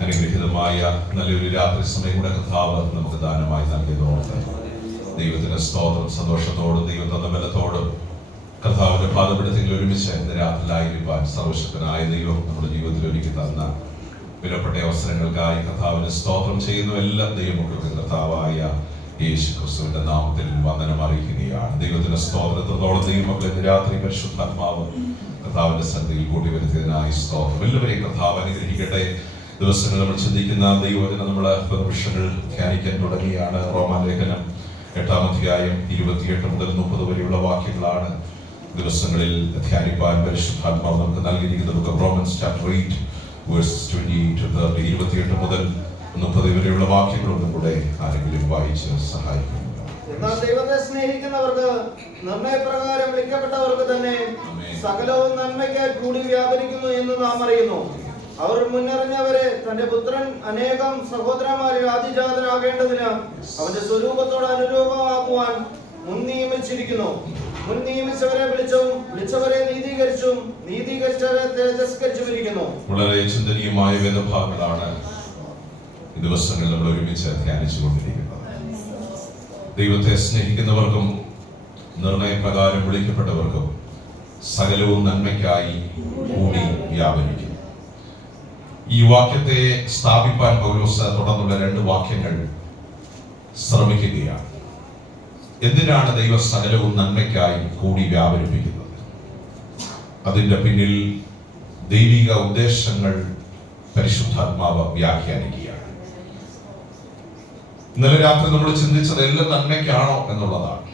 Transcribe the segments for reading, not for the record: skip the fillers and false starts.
അനുഗ്രഹീതമായ നല്ലൊരു രാത്രി സമയം കൂടെ കർത്താവ് നമുക്ക് ദാനമായി നൽകിയതോർത്ത് ദൈവത്തിന്റെ സ്തോത്രം. സന്തോഷത്തോടും ദൈവത്തിന്റെ ബലത്തോടും കർത്താവിന്റെ പാദപീഠത്തിൽ ഒരുമിച്ച് ഇന്ന് രാത്രിയിലായിരിക്കാൻ സർവശക്തനായ ദൈവം നമ്മുടെ ജീവിതത്തിൽ ഒരുക്കി തന്ന വിലപ്പെട്ട അവസരങ്ങൾക്കായി കർത്താവിന് സ്തോത്രം ചെയ്യുന്നു. എല്ലാ ദൈവമക്കൾക്കും കർത്താവായ യേശു ക്രിസ്തുവിന്റെ നാമത്തിൽ വന്ദനം അറിയിക്കുകയാണ്. ദൈവത്തിന്റെ സ്തോത്രത്തോളം ദൈവമക്കൾ ഇന്ന് രാത്രി പരിശുദ്ധാത്മാവ് കർത്താവിന്റെ സന്നിധിയിൽ കൂട്ടി വരുത്തിയതിനായി സ്തോത്രം. എല്ലാവരെയും കർത്താവ് അനുഗ്രഹിക്കട്ടെ. ദിവസങ്ങൾ നമ്മൾ ചിന്തിക്കുന്ന ദൈവവചനം നമ്മൾ വിഷയങ്ങൾ ധ്യാനിക്കാൻ തുടങ്ങിയാണ്. റോമാലേഖനം 8-ാം അധ്യായം 28 മുതൽ 30 വരെയുള്ള വാക്യങ്ങളാണ് ദിവസങ്ങളിൽ ധ്യാനിപ്പാൻ പരിശുദ്ധാത്മാവ് നമുക്ക് നൽകിയിരിക്കുന്നത്. Book of romance chapter 8 versus 20 to 30, 28 മുതൽ 30 വരെയുള്ള വാക്യങ്ങളൊന്നും കൂടെ ആരെങ്കിലും വായിച്ച് സഹായിക്കുന്നു. എന്നാൽ ദൈവത്തെ സ്നേഹിക്കുന്നവർക്ക് നിർണയപ്രകാരം വിളിക്കപ്പെട്ടവർക്ക് തന്നെ സകലവും നന്മയ്ക്കായി കൂടി വ്യാപരിക്കുന്നു എന്ന് നാം അറിയുന്നു. അവർ മുന്നറിഞ്ഞവരെ തന്റെ പുത്രൻ അനേകം സഹോദരന്മാരിൽ ആദിജാതനാകേണ്ടതിന് അവന്റെ സ്വരൂപത്തോട് അനുരൂപമാക്കുവാൻ മുൻ നിയമിച്ചിരിക്കുന്നു. മുൻ നിയമിച്ചവരെ വിളിച്ചവരെ നീതീകരിച്ചും നീതീകരിച്ചവരെ തേജസ്കരിച്ചുമിരിക്കുന്നു. വളരെ ചിന്തനീയമായ വേദഭാഗങ്ങളാണ് ഈ ദിവസങ്ങളിൽ നമ്മൾ ഒരുമിച്ച് ധ്യാനിച്ചുകൊണ്ടിരിക്കുന്നത്. ദൈവത്തെ സ്നേഹിക്കുന്നവർക്കും നിർണയപ്രകാരം വിളിക്കപ്പെട്ടവർക്കും സകലവും നന്മയ്ക്കായി കൂടി വ്യാപരിക്കും. ഈ വാക്യത്തെ സ്ഥാപിപ്പാൻ പൗലോസ് തുടർന്നുള്ള 2 വാക്യങ്ങൾ ശ്രമിക്കുകയാണ്. എന്തിനാണ് ദൈവം സകലവും നന്മയ്ക്കായി കൂടി വ്യാപരിപ്പിക്കുന്നത്? അതിന്റെ പിന്നിൽ ദൈവിക ഉദ്ദേശങ്ങൾ പരിശുദ്ധാത്മാവ് വ്യാഖ്യാനിക്കുകയാണ്. ഇന്നലെ രാത്രി നമ്മൾ ചിന്തിച്ചത് എല്ലാം നന്മയ്ക്കാണോ എന്നുള്ളതാണ്.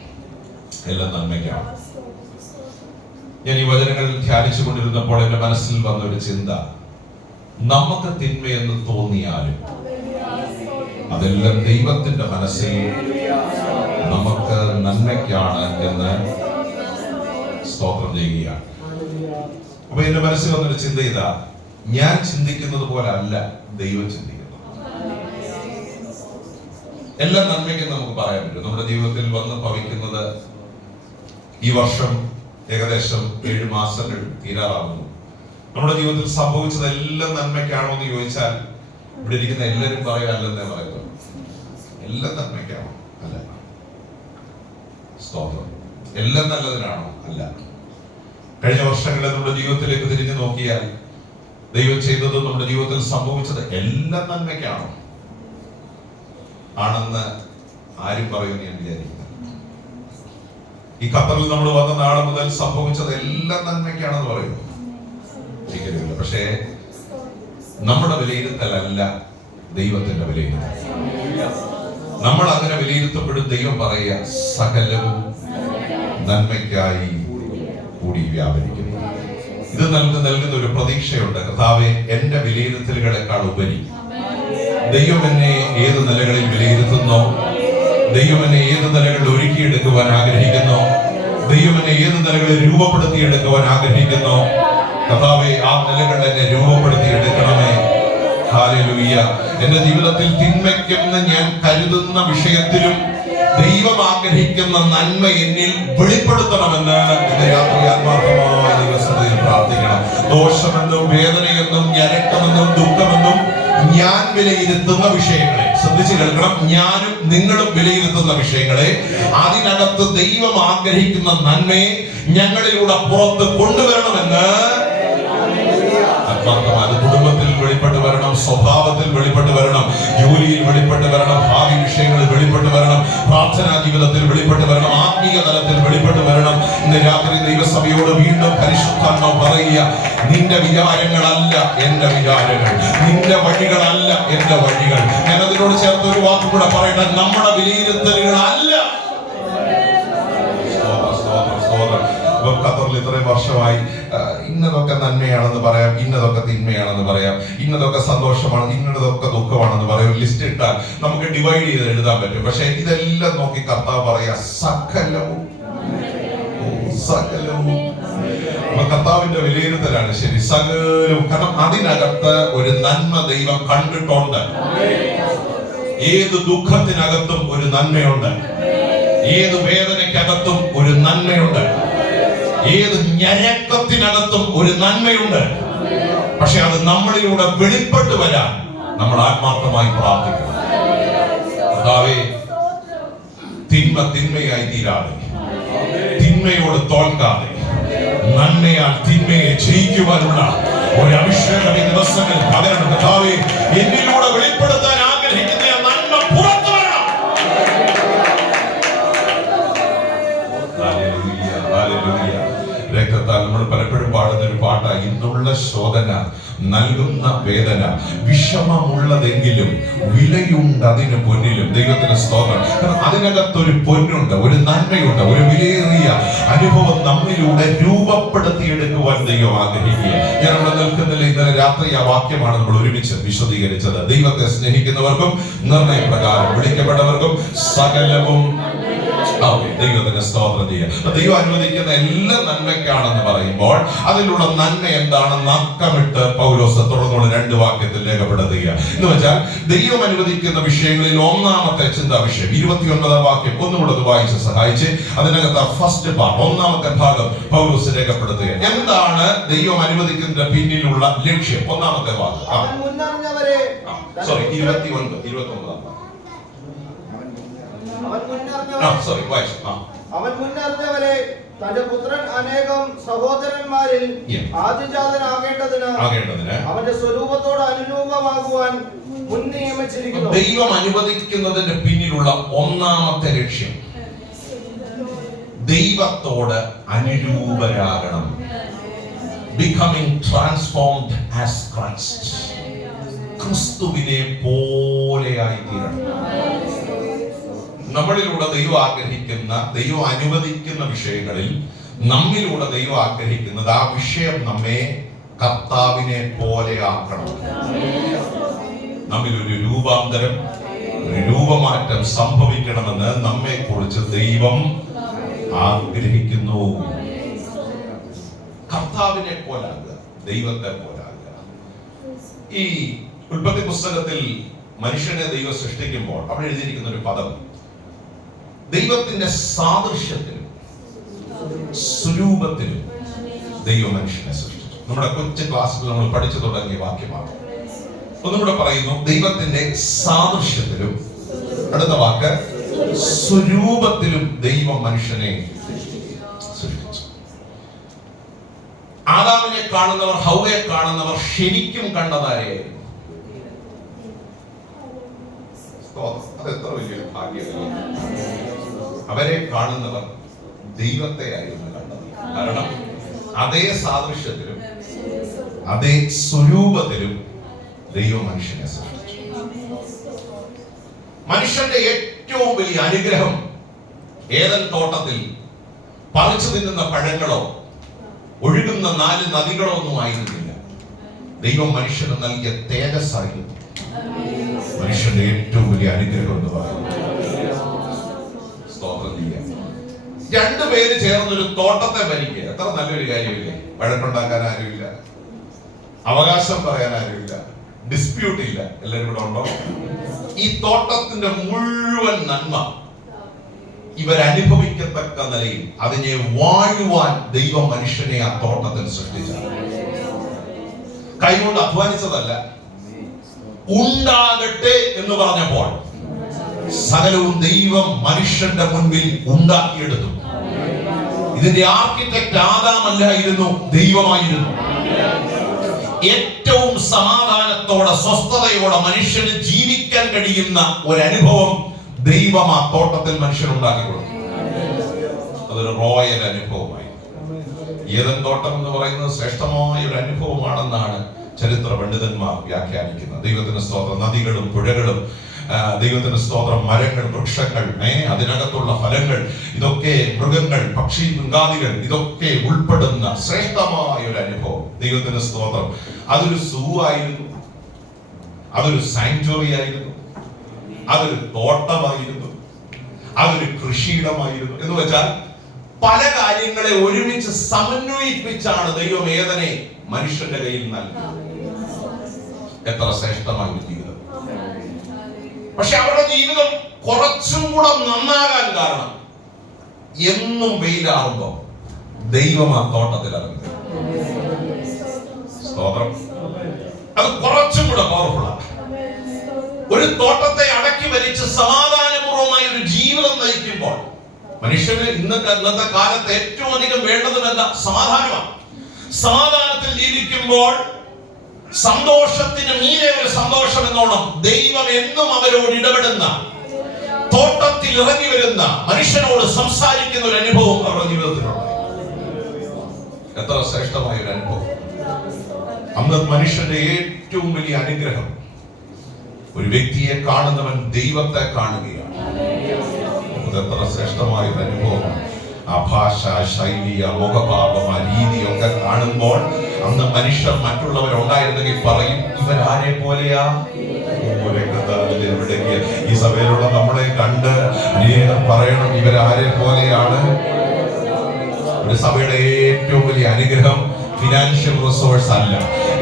എല്ലാം നന്മയ്ക്കാണോ? ഞാൻ ഈ വചനങ്ങൾ ധ്യാനിച്ചു കൊണ്ടിരുന്നപ്പോൾ എന്റെ മനസ്സിൽ വന്ന ഒരു ചിന്ത, നമുക്ക് തിന്മയെന്ന് തോന്നിയാലും അതെല്ലാം ദൈവത്തിന്റെ മനസ്സിൽ നമുക്ക് നന്മയ്ക്കാണ് എന്ന് സ്തോത്രം ചെയ്യുകയാണ്. അപ്പൊ എന്റെ മനസ്സിൽ വന്നൊരു ചിന്ത ഇതാ, ഞാൻ ചിന്തിക്കുന്നത് പോലെ അല്ല ദൈവം ചിന്തിക്കുന്നത്. എല്ലാം നന്മയ്ക്ക് നമുക്ക് പറയാൻ പറ്റും. നമ്മുടെ ജീവിതത്തിൽ വന്ന് ഭവിക്കുന്നത് ഈ വർഷം ഏകദേശം 7 മാസങ്ങൾ തീരാറാകുന്നു. നമ്മുടെ ജീവിതത്തിൽ സംഭവിച്ചതെല്ലാം നന്മയ്ക്കാണോ എന്ന് ചോദിച്ചാൽ ഇവിടെ ഇരിക്കുന്ന എല്ലാവരും പറയാല്ലെന്നേ പറയുന്നു. എല്ലാം നന്മയ്ക്കാണോ? അല്ല. സ്തോത്രം. എല്ലാം നല്ലതിനാണോ? അല്ല. കഴിഞ്ഞ വർഷങ്ങളിൽ നമ്മുടെ ജീവിതത്തിലേക്ക് തിരിഞ്ഞു നോക്കിയാൽ ദൈവം ചെയ്തത്, നമ്മുടെ ജീവിതത്തിൽ സംഭവിച്ചത് എല്ലാം നന്മയ്ക്കാണോ? ആണെന്ന് ആരും പറയുമെന്ന് ഞാൻ വിചാരിക്കുന്നു. ഈ ഖത്തറിൽ നമ്മൾ വന്ന നാളെ മുതൽ സംഭവിച്ചത് എല്ലാം നന്മയ്ക്കാണെന്ന് പറയുന്നു. ഒരിക്കലുമില്ല. പക്ഷേ നമ്മുടെ വിലയിരുത്തലല്ല ദൈവത്തിന്റെ വിലയിരുത്തൽ. നമ്മൾ അങ്ങനെ വിലയിരുത്തപ്പെടും. ദൈവം പറയുക സകലവും നന്മയ്ക്കായി കൂടി വ്യാപരിക്കുന്നു. ഇത് നൽകുന്ന ഒരു പ്രതീക്ഷയുണ്ട്. കർത്താവേ, എന്റെ വിലയിരുത്തലുകളെക്കാൾ ഉപരി ദൈവം എന്നെ ഏത് നിലകളിൽ വിലയിരുത്തുന്നോ, ദൈവം എന്നെ ഏത് നിലകളിൽ ഒരുക്കിയെടുക്കുവാൻ ആഗ്രഹിക്കുന്നു, ദൈവം എന്നെ ഏത് നിലകളിൽ രൂപപ്പെടുത്തിയെടുക്കുവാൻ ആഗ്രഹിക്കുന്നു, കർത്താവേ, ആ നിലകൾ എന്നെ രൂപപ്പെടുത്തിയെടുക്കണമേ. ഹല്ലേലൂയ. എന്റെ ജീവിതത്തിൽ തിന്മയ്ക്കെന്ന് ഞാൻ കരുതുന്ന വിഷയത്തിലും ദൈവം ആഗ്രഹിക്കുന്ന നന്മ എന്നിൽ വെളിപ്പെടുത്തണമെന്ന് ഇന്ന് രാത്രി ആത്മാർത്ഥമായ ദൈവസന്നിധിയിൽ പ്രാർത്ഥിക്കണം. ദോഷമെന്നും വേദനയെന്നും ഞരക്കമെന്നും ദുഃഖമെന്നും ഞാൻ വിലയിരുത്തുന്ന വിഷയങ്ങളെ ശ്രദ്ധിച്ചു കേൾക്കണം. ഞാനും നിങ്ങളും വിലയിരുത്തുന്ന വിഷയങ്ങളെ, അതിനകത്ത് ദൈവം ആഗ്രഹിക്കുന്ന നന്മയെ ഞങ്ങളിലൂടെ പുറത്ത് കൊണ്ടുവരണമെന്ന് അത് കുടുംബത്തിൽ വെളിപ്പെട്ട് വരണം, സ്വഭാവത്തിൽ വെളിപ്പെട്ട് വരണം, ജോലിയിൽ വെളിപ്പെട്ട് വരണം, ഭാവി വിഷയങ്ങളിൽ വെളിപ്പെട്ട് വരണം, പ്രാർത്ഥനാ ജീവിതത്തിൽ വെളിപ്പെട്ട് വരണം, ആത്മീയ തലത്തിൽ വെളിപ്പെട്ട് വരണം. ഇന്ന് രാത്രി ദൈവസഭയോട് വീണ്ടും പരിശുദ്ധാത്മാവ് പറയുക, നിന്റെ വിചാരങ്ങളല്ല എന്റെ വിചാരങ്ങൾ, നിന്റെ വഴികളല്ല എന്റെ വഴികൾ. ഞാൻ അതിനോട് ചേർത്ത് ഒരു വാക്കും കൂടെ പറയട്ടെ, നമ്മുടെ വിലയിരുത്തലുകളല്ല. ഖത്തറിൽ ഇത്രയും വർഷമായി ഇന്നതൊക്കെ നന്മയാണെന്ന് പറയാം, ഇന്നതൊക്കെ തിന്മയാണെന്ന് പറയാം, ഇന്നതൊക്കെ സന്തോഷമാണ്, ഇന്നതൊക്കെ ദുഃഖമാണെന്ന് പറയാം. ലിസ്റ്റ് ഇട്ടാൽ നമുക്ക് ഡിവൈഡ് ചെയ്ത് എഴുതാൻ പറ്റും. പക്ഷെ ഇതെല്ലാം നോക്കി കർത്താവ് പറയാ സകലവും. കർത്താവിന്റെ വിലയിരുത്തലാണ് ശരി, സകലവും. കാരണം അതിനകത്ത് ഒരു നന്മ ദൈവം കണ്ടിട്ടുണ്ട്. ഏത് ദുഃഖത്തിനകത്തും ഒരു നന്മയുണ്ട്, ഏത് വേദനയ്ക്കകത്തും ഒരു നന്മയുണ്ട്, ഏത് ഞരക്കത്തിനകത്തും ഒരു നന്മയുണ്ട്. പക്ഷെ അത് നമ്മളിലൂടെ വെളിപ്പെട്ട് വരാൻ നമ്മൾ ആത്മാർത്ഥമായി പ്രാർത്ഥിക്കണം. കർത്താവേ, തിന്മ തിന്മയായി തീരാതെ, തിന്മയോട് തോൽക്കാതെ, നന്മയാൽ തിന്മയെ ജയിക്കുവാനുള്ള ഒരു അഭിഷേകം ഈ ദിവസങ്ങളിൽ പകരണം. കർത്താവേ, എന്നിലൂടെ വെളിപ്പെടുത്താൻ ആഗ്രഹിക്കുന്ന നന്മ പുറത്തു വരണം. Hallelujah, hallelujah. രക്തത്താൽ നമ്മൾ പലപ്പോഴും പാടുന്ന ഒരു പാട്ടാണ്, ഇന്നുള്ള ശോധന നൽകുന്ന വേദന വിഷമമുള്ളതെങ്കിലും വിലയുണ്ട് അതിന് പൊന്നിലും. ദൈവത്തിന് സ്തോത്രം. കാരണം അതിനകത്തൊരു പൊന്നുണ്ട്, ഒരു നന്മയുണ്ട്, ഒരു വിലയേറിയ അനുഭവം നമ്മിലൂടെ രൂപപ്പെടുത്തിയെടുക്കുവാൻ ദൈവം ആഗ്രഹിക്കുക. ഞാൻ ഇവിടെ നിൽക്കുന്നില്ല, ഇന്നലെ രാത്രി ആ വാക്യമാണ് നമ്മൾ ഒരുമിച്ച് വിശദീകരിച്ചത്. ദൈവത്തെ സ്നേഹിക്കുന്നവർക്കും നിർണയപ്രകാരം വിളിക്കപ്പെട്ടവർക്കും സകലവും ദൈവത്തിന് സ്തോത്രം ചെയ്യാം. ദൈവം അനുവദിക്കുന്ന എല്ലാ നന്മയ്ക്കാണെന്ന് പറയുമ്പോൾ അതിലുള്ള നന്മ എന്താണെന്ന് അക്കമിട്ട് പൗലോസ് തുടർന്നുള്ള 2 വാക്യത്തിൽ രേഖപ്പെടുത്തുക എന്ന് വെച്ചാൽ, ദൈവം അനുവദിക്കുന്ന വിഷയങ്ങളിൽ ഒന്നാമത്തെ ചിന്താ വിഷയം 29 വാക്യം ഒന്നുകൂടെ വായിച്ച് സഹായിച്ച് അതിനകത്ത് ഫസ്റ്റ് പാർട്ട്, ഒന്നാമത്തെ ഭാഗം പൗലോസ് രേഖപ്പെടുത്തുക. എന്താണ് ദൈവം അനുവദിക്കുന്നതിന്റെ പിന്നിലുള്ള ലക്ഷ്യം? ഒന്നാമത്തെ വാക്യം 29. അവൻ മുന്നറിഞ്ഞവരെ തന്റെ പുത്രൻ അനേകം സഹോദരന്മാരിൽ ആദ്യജാതനാകേണ്ടതിന് അവന്റെ സ്വരൂപത്തോട് അനുരൂപമാകുവാൻ മുൻ നിയമിച്ചിരിക്കുന്നു. ദൈവം അനുവദിക്കുന്നതിന്റെ പിന്നിലുള്ള ഒന്നാമത്തെ ലക്ഷ്യം ദൈവത്തോട് അനുരൂപരാകണം. Becoming transformed as Christ. ക്രിസ്തുവിനെ പോലെയായി തീരണം. നമ്മളിലൂടെ ദൈവം ആഗ്രഹിക്കുന്ന, ദൈവം അനുവദിക്കുന്ന വിഷയങ്ങളിൽ നമ്മിലൂടെ ദൈവം ആഗ്രഹിക്കുന്നത് ആ വിഷയം നമ്മെ കർത്താവിനെ പോലെയാക്കണം. നമ്മിലൊരു രൂപാന്തരം, ഒരു രൂപമാറ്റം സംഭവിക്കണമെന്ന് നമ്മെ കുറിച്ച് ദൈവം ആഗ്രഹിക്കുന്നു. കർത്താവിനെ പോലാകുക, ദൈവത്തെ പോലാകുക. ഈ ഉൽപ്പത്തി പുസ്തകത്തിൽ മനുഷ്യനെ ദൈവം സൃഷ്ടിക്കുമ്പോൾ അവിടെ എഴുതിയിരിക്കുന്ന ഒരു പദം, ദൈവത്തിന്റെ സാദൃശ്യത്തിലും സ്വരൂപത്തിലും ദൈവം മനുഷ്യനെ സൃഷ്ടിച്ചു. നമ്മുടെ കൊച്ചു ക്ലാസ്സിൽ നമ്മൾ പഠിച്ചു തുടങ്ങിയ വാക്യമാണ്. ഒന്നുകൂടെ പറയുന്നു, ദൈവത്തിന്റെ സാദൃശ്യത്തിലും, അടുത്ത വാക്ക് സ്വരൂപത്തിലും ദൈവം മനുഷ്യനെ സൃഷ്ടിച്ചു. ആദാമിനെ കാണുന്നവർ, ഹൗവയെ കാണുന്നവർ ശരിക്കും കണ്ടതാരെയായിരുന്നു? അതെത്ര വലിയൊരു ഭാഗ്യമാണ്. അവരെ കാണുന്നവർ ദൈവത്തെ ആയിരുന്നു കണ്ടത്. കാരണം അതേ സാദൃശ്യത്തിലും അതേ സ്വരൂപത്തിലും ദൈവം മനുഷ്യനെ സൃഷ്ടിച്ചു. മനുഷ്യന്റെ ഏറ്റവും വലിയ അനുഗ്രഹം ഏദൻ തോട്ടത്തിൽ പറിച്ചു തിന്നുന്ന പഴങ്ങളോ ഒഴുകുന്ന 4 നദികളോ ഒന്നും ആയിരുന്നില്ല. ദൈവം മനുഷ്യന് നൽകിയ തേജസ്സായിരുന്നു മനുഷ്യന്റെ ഏറ്റവും വലിയ അനുഗ്രഹം എന്ന് പറയുന്നത്. സ്തോത്രം ചെയ്യാം. 2 പേര് ചേർന്നൊരു തോട്ടത്തെ ഭരിക്കുക എത്ര നല്ലൊരു കാര്യമില്ലേ? വഴക്കുണ്ടാക്കാൻ ആരുമില്ല, അവകാശം പറയാൻ ആരുമില്ല, ഡിസ്പ്യൂട്ട് ഇല്ല. എല്ലാവരും കൂടെ ഉണ്ടോ? ഈ തോട്ടത്തിന്റെ മുഴുവൻ നന്മ ഇവരനുഭവിക്കത്തക്ക നിലയിൽ അതിനെ വാഴുവാൻ ദൈവം മനുഷ്യനെ ആ തോട്ടത്തിൽ സൃഷ്ടിച്ചു. കൈകൊണ്ട് അധ്വാനിച്ചതല്ല, ഉണ്ടാകട്ടെ എന്ന് പറഞ്ഞപ്പോൾ സകലവും ദൈവം മനുഷ്യന്റെ മുൻപിൽ ഉണ്ടാക്കിയെടുത്തു. ഇതിന്റെ ആർക്കിടെക്ട് ആദാമല്ലായിരുന്നു, ദൈവമായിരുന്നു. ഏറ്റവും സമാധാനത്തോടെ സ്വസ്ഥതയോടെ മനുഷ്യന് ജീവിക്കാൻ കഴിയുന്ന ഒരനുഭവം ദൈവം ആ തോട്ടത്തിൽ മനുഷ്യനുണ്ടാക്കി കൊടുത്തു. അതൊരു റോയൽ അനുഭവമായി. ഏദൻ തോട്ടം എന്ന് പറയുന്നത് ശ്രേഷ്ഠമായ ഒരു അനുഭവമാണെന്നാണ് ചരിത്ര പണ്ഡിതന്മാർ വ്യാഖ്യാനിക്കുന്നത്. ദൈവത്തിന് സ്തോത്രം. നദികളും പുഴകളും, ദൈവത്തിന് സ്തോത്രം, മരങ്ങൾ, വൃക്ഷങ്ങൾ, അതിനകത്തുള്ള ഫലങ്ങൾ, ഇതൊക്കെ മൃഗങ്ങൾ, പക്ഷി മൃഗാദികൾ, ഇതൊക്കെ ഉൾപ്പെടുന്ന ശ്രേഷ്ഠമായ ഒരു അനുഭവം. ദൈവത്തിന് സ്തോത്രം. അതൊരു സൂ ആയിരുന്നു, അതൊരു സാങ്ച്വറി ആയിരുന്നു, അതൊരു തോട്ടമായിരുന്നു, അതൊരു കൃഷിയിടമായിരുന്നു. എന്ന് വെച്ചാൽ പല കാര്യങ്ങളെ ഒരുമിച്ച് സമന്വയിപ്പിച്ചാണ് ദൈവം ഏദനെ മനുഷ്യന്റെ കയ്യിൽ നൽകിയത്. എത്ര ശ്രേഷ്ഠമായ ഒരു ജീവിതം! പക്ഷെ അവരുടെ ജീവിതം കുറച്ചും കൂടെ നന്നാകാൻ കാരണം എന്നും വെയിലാറുമ്പോ ദൈവം ആ തോട്ടത്തിൽ ഇറങ്ങി. സ്തോത്രം. അത് കുറച്ചും കൂടെ പവർഫുള്ളാണ്. മനുഷ്യന് ഇന്നത്തെ കാലത്ത് ഏറ്റവും അധികം വേണ്ടത് എന്താ? സമാധാനമാണ്. സമാധാനത്തിൽ ജീവിക്കുമ്പോൾ സന്തോഷത്തിന് മീതെ ഒരു സന്തോഷം എന്നോണം ദൈവം എന്നും അവരോട് ഇടപെടുന്ന, തോട്ടത്തിൽ ഇറങ്ങി വരുന്ന, മനുഷ്യനോട് സംസാരിക്കുന്ന ഒരു അനുഭവം അവരുടെ ജീവിതത്തിലുണ്ട്. എത്ര ശ്രേഷ്ഠമായ ഒരു അനുഭവം! അന്ന് മനുഷ്യന്റെ ഏറ്റവും വലിയ അനുഗ്രഹം, ഒരു വ്യക്തിയെ കാണുന്നവൻ ദൈവത്തെ കാണുകയാണ്. എത്ര ശ്രേഷ്ഠമായ ഒരു അനുഭവമാണ്. ആ ഭാഷ, ശൈലി, ആ മുഖഭാവം, ആ രീതിയൊക്കെ കാണുമ്പോൾ അന്ന് മനുഷ്യർ മറ്റുള്ളവരുണ്ടായിരുന്നെങ്കിൽ പറയും, ഇവരാരെ പോലെയാ? ഈ സഭയിലുള്ള നമ്മളെ കണ്ട് പറയണം, ഇവരാരെ പോലെയാണ്? ഒരു സഭയുടെ ഏറ്റവും വലിയ അനുഗ്രഹം ഫിനാൻഷ്യൽ റിസോഴ്സ് അല്ല,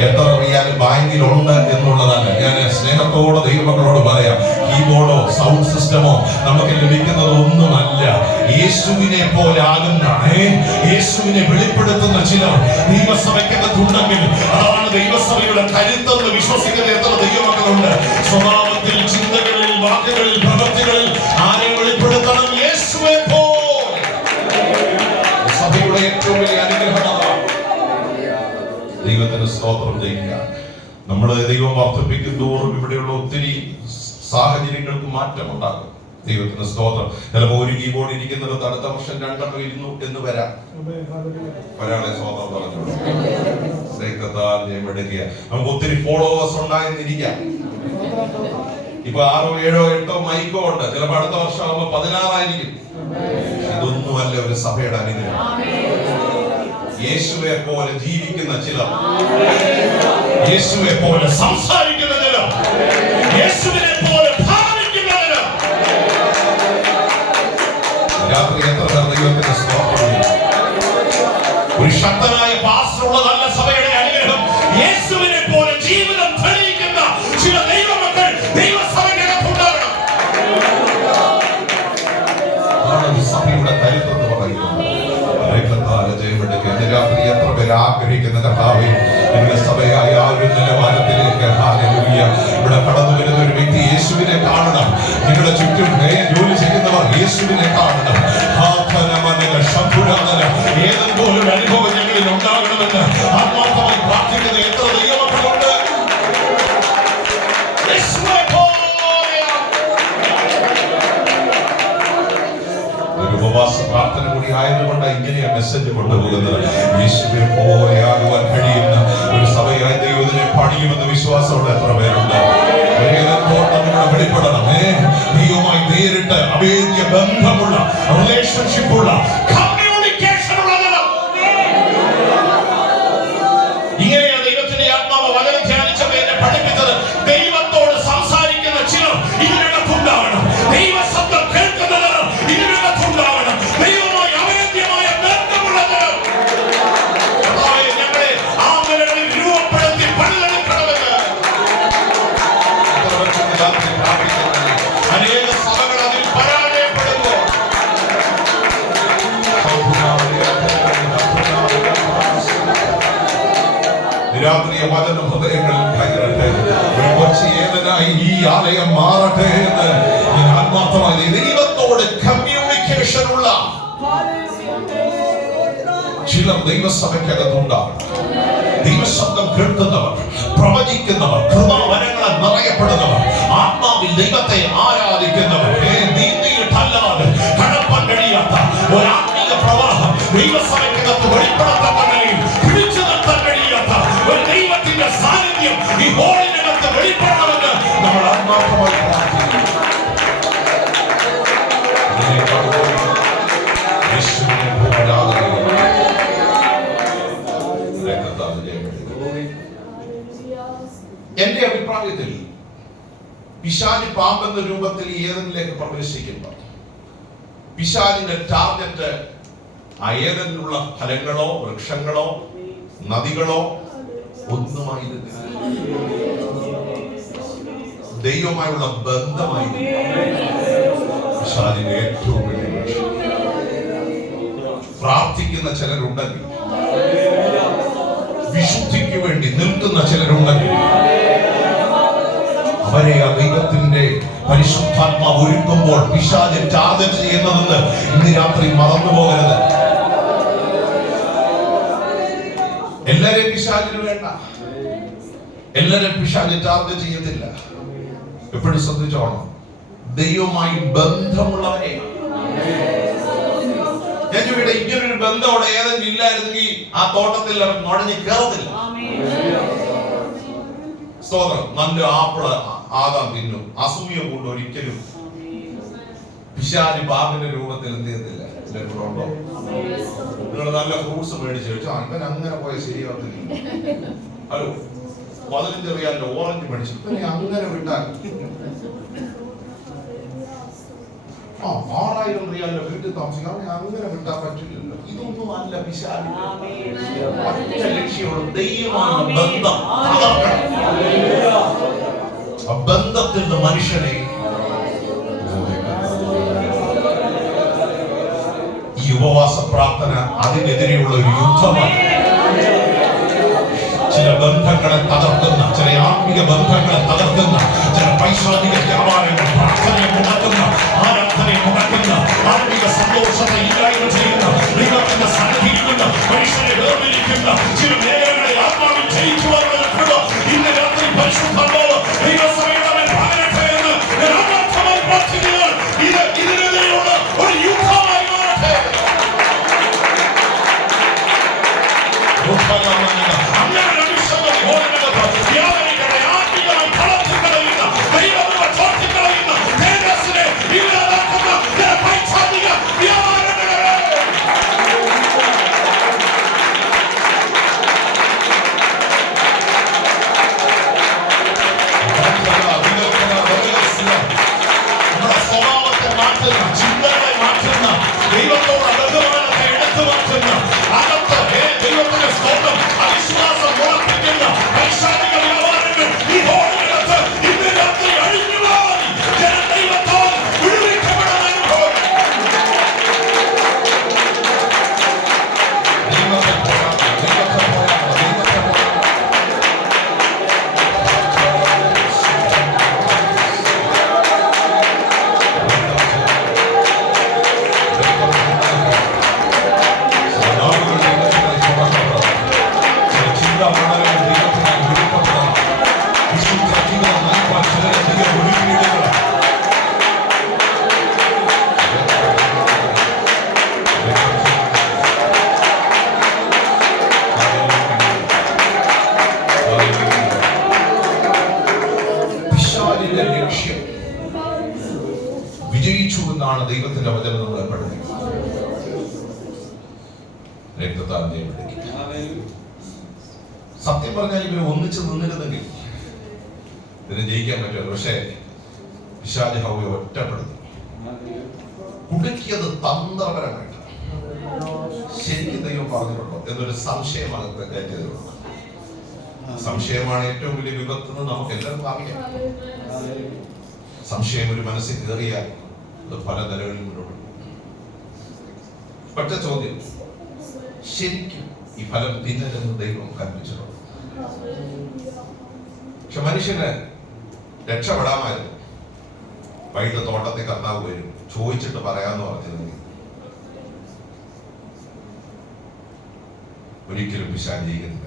എത്ര റിയാൽ ബാങ്കിൽ ഉണ്ട് എന്നുള്ളതല്ല. ഞാൻ സ്നേഹത്തോടെ ദൈവമക്കളോട് പറയാം, കീബോർഡോ സൗണ്ട് സിസ്റ്റമോ നമുക്ക് ലഭിക്കുന്നത് ഒന്നുമല്ല. യേശുവിനെ പോലെ ആകുന്ന, യേശുവിനെ വെളിപ്പെടുത്തുന്ന ചിലർ ദൈവസഭയ്ക്കകത്തുണ്ടെങ്കിൽ അതാണ് ദൈവസഭയുടെ കരുത്തെന്ന് വിശ്വസിക്കുന്ന എത്ര ദൈവമക്കളുണ്ട്. സ്വഭാവത്തിൽ, ചിന്തകളിൽ, വാക്കുകളിൽ, പ്രവൃത്തികളിൽ ആരെ വെളിപ്പെടുത്തണം? യേശുവെ പോലെ. സഭയുടെ ഏറ്റവും വലിയ അനുഗ്രഹമാണ്. ദൈവത്തിന് സ്തോത്രം ചെയ്യുക. നമ്മൾ ദൈവം വർദ്ധിപ്പിക്കും തോറും ഇവിടെയുള്ള ഒത്തിരി സാഹചര്യങ്ങൾക്ക് മാറ്റമുണ്ടാകും. ദൈവത്തിന് സ്തോത്രം. ചിലപ്പോൾ ഒരു കീബോർഡ് ഇരിക്കുന്നിടത്ത് അടുത്ത വർഷം 2 ഇരുന്നു എന്ന് വരാം. ഒരാളെ സ്തോത്രം പറഞ്ഞു എടുക്കുക. നമുക്ക് ഒത്തിരി ഫോളോവേഴ്സ് ഉണ്ടായെന്നിരിക്കാം. ഇപ്പൊ 6, 7, 8 മൈക്കോ ഉണ്ട്. ചിലപ്പോൾ അടുത്ത വർഷം ആകുമ്പോൾ 16 ആയിരിക്കും. ഇതൊന്നുമല്ല ഒരു സഭയുടെ അനുഗ്രഹം. യേശുവെ പോലെ ജീവിക്കുന്ന ചിലർ, യേശുവെ പോലെ സംസാരിക്കുന്ന ചിലർ, യേശുവിനെ പോലെ ഭാവിക്കുന്ന ചിലർ. രാത്രി എത്ര ദൈവത്തിന് സ്തോത്രം. ഒരു ശക്തനായ പാസ്റ്ററുള്ള നല്ല സഭയുടെ അനുഗ്രഹം, യേശുവിനെ പോലെ ജീവിതം തെളിയിക്കുന്ന ചില ദൈവമക്കൾ ദൈവസഭയ്ക്കകത്തുണ്ടാകണം. സഭയുടെ കരുത്തെന്ന് പറയുന്നത്. രാത്രി എത്ര പേര് ആഗ്രഹിക്കുന്ന കർത്താവേ, നിങ്ങളുടെ സഭയായ ആ ഒരു നിലവാരത്തിലേക്ക് ഇവിടെ കടന്നു വരുന്ന ഒരു വ്യക്തി യേശുവിനെ കാണണം. നിങ്ങളുടെ ചുറ്റും ജോലി ചെയ്യുന്നവർ യേശുവിനെ കാണണം. ഏതെങ്കിലും ഒരു അനുഭവം ഞങ്ങളിൽ ഉണ്ടാകണമെന്ന് ആത്മാർത്ഥമായി പ്രാർത്ഥിക്കുന്ന എത്ര ദൈവമക്കളുണ്ട്. ഒരു ഉപവാസ പ്രാർത്ഥന കൂടി ആയതുകൊണ്ട് ഇങ്ങനെയാ മെസ്സേജ് കൊണ്ടുപോകുന്നത്. യേശുവിനെ പോലെയാകുവാൻ കഴിയുന്ന ഒരു സഭയായി ദൈവത്തിനെ പണിയുമെന്ന് വിശ്വാസമുള്ള എത്ര പേരുണ്ട്? വെളിപ്പെടണം. ദൈവവുമായി നേരിട്ട് അഭേദ്യ ബന്ധമുള്ള, റിലേഷൻഷിപ്പുള്ള, കമ്മ്യൂണിക്കേഷൻ ഉള്ള ഇങ്ങനെയാണ് ദൈവത്തിന്റെ ആത്മാവ് വളരെ ധ്യാനിച്ചത് എന്നെ പഠിപ്പിച്ചത്. ദൈവത്തോട് സംസാരിക്കുന്ന ചിലർ ഇതിനകത്തുണ്ടാവണം. ദൈവ ശബ്ദം കേൾക്കുന്നത് ഇതിനകത്തുണ്ടാവണം. ദൈവവുമായി അഭേദ്യമായ ബന്ധമുള്ളത് ഞങ്ങളെ ആ നിലകളിൽ രൂപപ്പെടുത്തി പണിതെടുക്കണമെന്ന് അനേക സഭകൾ അതിൽ പരാജയപ്പെടുമ്പോൾ രാത്രിയ വചന ഹൃദയങ്ങളിൽ കയറട്ടെ. ഒരു കൊച്ചി ഏതനായി ഈ ആലയം മാറട്ടെ എന്ന് ഞാൻ ആത്മാർത്ഥമായി ദൈവത്തോട് കമ്മ്യൂണിക്കേഷൻ ഉള്ള ചിലർ ദൈവസഭയ്ക്കകത്തുണ്ടാകണം. ദൈവശബ്ദം കേൾക്കുന്നവർ, പ്രവചിക്കുന്നവർ, കൃപാവരങ്ങളെ നിറയപ്പെടുന്നവർ, ആത്മാവിൽ ദൈവത്തെ ആരാധിക്കുന്നവർ, നീന്തിയിട്ടല്ലാതെ കടപ്പാൻ കഴിയാത്ത ഒരു ആത്മീയ പ്രവാഹം ദൈവസഭയ്ക്കകത്ത് വെളിപ്പെടുത്താൻ കഴിയും. പിടിച്ചു നിർത്താൻ കഴിയാത്ത ഒരു ദൈവത്തിന്റെ സാന്നിധ്യം ഈ ഹോളിനകത്ത് വെളിപ്പെടണമെന്ന് നമ്മൾ ആത്മാർത്ഥമായി പ്രാർത്ഥിക്കുന്നു. എന്റെ അഭിപ്രായത്തിൽ പിശാച് പാമ്പെന്ന രൂപത്തിൽ ഏതെങ്കിലേക്ക് പ്രവേശിക്കുമ്പോൾ പിശാചിന്റെ ടാർഗറ്റ് ആ ഏതെങ്കിലുള്ള ഫലങ്ങളോ, വൃക്ഷങ്ങളോ, നദികളോ ഒന്നുമായിരുന്നില്ല. ദൈവമായുള്ള ബന്ധമായിരുന്നു പിശാചിന്റെ ഏറ്റവും വലിയ ലക്ഷ്യം. പ്രാർത്ഥിക്കുന്ന ചിലരുണ്ടെങ്കിൽ, വിശുദ്ധിക്ക് വേണ്ടി നിൽക്കുന്ന ചിലരുണ്ടെങ്കിൽ, അവരെ ആ ദൈവത്തിന്റെ പരിശുദ്ധാത്മാവ് ഒരുക്കുമ്പോൾ പിശാച് ടാർഗറ്റ് ചെയ്യുന്നതെന്ന് ഇന്ന് രാത്രി മറന്നു പോകരുത്. എല്ലാരെയും പിശാചിന് വേണ്ട, എല്ലാരെയും പിശാച് ടാർഗറ്റ് ചെയ്യത്തില്ല. എപ്പോഴും ശ്രദ്ധിച്ചോണം, ദൈവവുമായി ബന്ധമുള്ളവരെ. ഞാൻ ചോദിക്കട്ടെ, ഇങ്ങനൊരു ബന്ധം അവിടെ ഏതെങ്കിലും ഇല്ലായിരുന്നെങ്കിൽ ആ തോട്ടത്തിൽ അവൻ നുഴഞ്ഞു കയറത്തില്ല. സ്തോത്രം. നല്ല ആപ്പിള് ആദാം തിന്നും. അസൂയ കൊണ്ട് ഒരിക്കലും പിശാച് പാമ്പിന്റെ രൂപത്തിൽ എന്ത് ചെയ്യത്തില്ല. ഉണ്ടോ? നിങ്ങൾ നല്ല ഫ്രൂട്ട്സ് മേടിച്ച് വെച്ചു, ഇവൻ അങ്ങനെ പോയ ശരിയാവത്തില്ല. ഹലോ, 15 റിയാലിന്റെ ഓറഞ്ച് മേടിച്ചു, അങ്ങനെ വിട്ടാൽ 6000 റിയാലിന്റെ വീട്ടിൽ താമസിക്കാം, അങ്ങനെ വിട്ടാൻ പറ്റില്ലല്ലോ. ഇതൊന്നും അല്ല പിശാചിന്റെ ഒറ്റ ലക്ഷ്യമുള്ള ദൈവമാണ് ബന്ധം. ആ ബന്ധത്തിൽ നിന്ന് മനുഷ്യനെ ഈ ഉപവാസ പ്രാർത്ഥന അതിനെതിരെയുള്ള ഒരു യുദ്ധമാണ്. ചില ബന്ധങ്ങളെ തകർക്കുന്ന, ചില ആത്മീയ ബന്ധങ്ങളെ തകർക്കുന്ന, ചില പൈശാചിക വ്യാപാരങ്ങൾ, പ്രാർത്ഥനയെ മുടക്കുന്ന, ആരാധനയെ മുടക്കുന്ന, ആത്മീക സന്തോഷത്തെ ഇല്ലായ്മ ചെയ്യുന്ന, ദൈവത്തിന്റെ സന്നിധിയിൽ നിന്ന് മനുഷ്യരെ വേർതിരിക്കുന്ന ചില മേഖലകളെ ആത്മാവിൽ ജയിച്ചു വരുന്നത് ഇന്ന് രാത്രി പരിശുദ്ധാത്മാവ് ദൈവസഭയുടെ മേൽ പകരട്ടെ എന്ന് ഞാൻ ആത്മാർത്ഥമായി പ്രാർത്ഥിക്കുന്നു. ഇതിനെതിരെയുള്ള ഒരു യുദ്ധമായി മാറട്ടെ. വിജയിച്ചു എന്നാണ് ദൈവത്തിന്റെ വചനം നമ്മളെ പഠിപ്പിക്കുന്നത്. രക്തത്താൽ സത്യം പറഞ്ഞാൽ ഇവര് ഒന്നിച്ച് നിന്നിരുന്നെങ്കിൽ ഇതിനെ ജയിക്കാൻ പറ്റുമല്ലോ. പക്ഷേ പിശാച് ഹവ്വയെ ഒറ്റപ്പെടുത്തി, കുടുക്കിയത് തന്ത്രപരമായിട്ട്. ശരിക്കും ദൈവം പറഞ്ഞിട്ടുണ്ടോ എന്നൊരു സംശയമാണ് കയറ്റിയതുകൊണ്ട്. സംശയമാണ് ഏറ്റവും വലിയ വിപത്തെന്ന് നമുക്ക് എല്ലാവർക്കും അറിയാം. സംശയം ഒരു മനസ്സിൽ കയറിയാൽ അത് പല നിലകളിൽ മുന്നോട്ട് പോകും. ഒറ്റ ചോദ്യം, ശരിക്കും ഈ ഫലം തിന്നലെന്ന് ദൈവം കൽപ്പിച്ചിട്ടുണ്ട്. പക്ഷെ മനുഷ്യന് രക്ഷപ്പെടാമായിരുന്നു. വൈകിട്ട് തോട്ടത്തിൽ കർത്താവ് വരും, ചോദിച്ചിട്ട് പറയാന്ന് പറഞ്ഞിരുന്നെങ്കിൽ ഒരിക്കലും പിശാച് ജയിക്കത്തില്ല.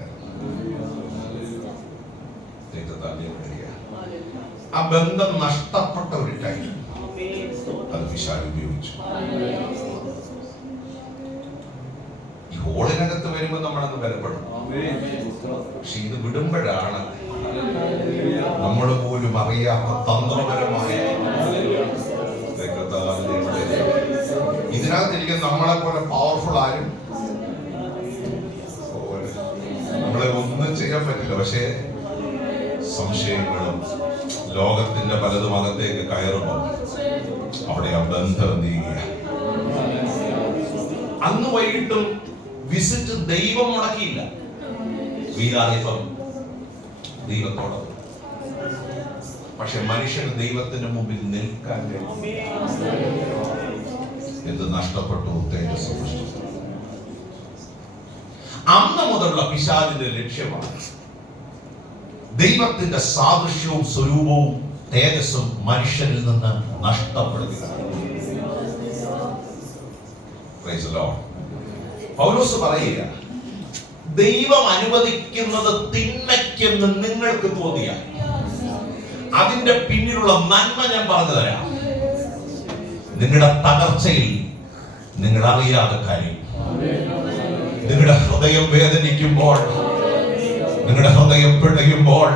ആ ബന്ധം നഷ്ടപ്പെട്ട ഒരു ടൈം അത് പിശാച് ഉപയോഗിച്ചു. ഈ ഹോളിനകത്ത് വരുമ്പോൾ നമ്മളങ്ങ് ബലപ്പെടും. പക്ഷെ ഇത് വിടുമ്പോഴാണ് നമ്മൾ പോലും അറിയാത്ത തന്ത്രപരമായ ഇതിനകത്തിരിക്കുന്ന നമ്മളെ പോലെ പവർഫുൾ ആരും നമ്മളെ ഒന്നും ചെയ്യാൻ പറ്റില്ല. പക്ഷേ സംശയങ്ങളും ലോകത്തിന്റെ പലതും അകത്തേക്ക് കയറുമ്പോൾ അവിടെ ആ ബന്ധം നീങ്ങിയ അന്ന് വൈകിട്ടും വിസിറ്റ് ദൈവം മുടക്കിയില്ല. വീരാളിപ്പം ദൈവത്തോടൊപ്പം. പക്ഷെ മനുഷ്യന് ദൈവത്തിന്റെ മുമ്പിൽ നിൽക്കാൻ എന്ത് നഷ്ടപ്പെട്ടു? തേജസ് നഷ്ടപ്പെട്ടു. അന്ന് മുതലുള്ള പിശാചിന്റെ ലക്ഷ്യമാണ് ദൈവത്തിന്റെ സാദൃശ്യവും സ്വരൂപവും തേജസ്സും മനുഷ്യരിൽ നിന്ന് നഷ്ടപ്പെടുകയാണ്. പൗലോസ് പറയുക, ദൈവം അനുവദിക്കുന്നത് തിന്മയ്ക്കെന്ന് നിങ്ങൾക്ക് തോന്നിയാൽ അതിന്റെ പിന്നിലുള്ള നന്മ ഞാൻ പറഞ്ഞു തരാം. നിങ്ങളുടെ തകർച്ചയിൽ നിങ്ങൾ അറിയാതെ കാര്യം, നിങ്ങളുടെ ഹൃദയം വേദനിക്കുമ്പോൾ, നിങ്ങളുടെ ഹൃദയം പിടയുമ്പോൾ,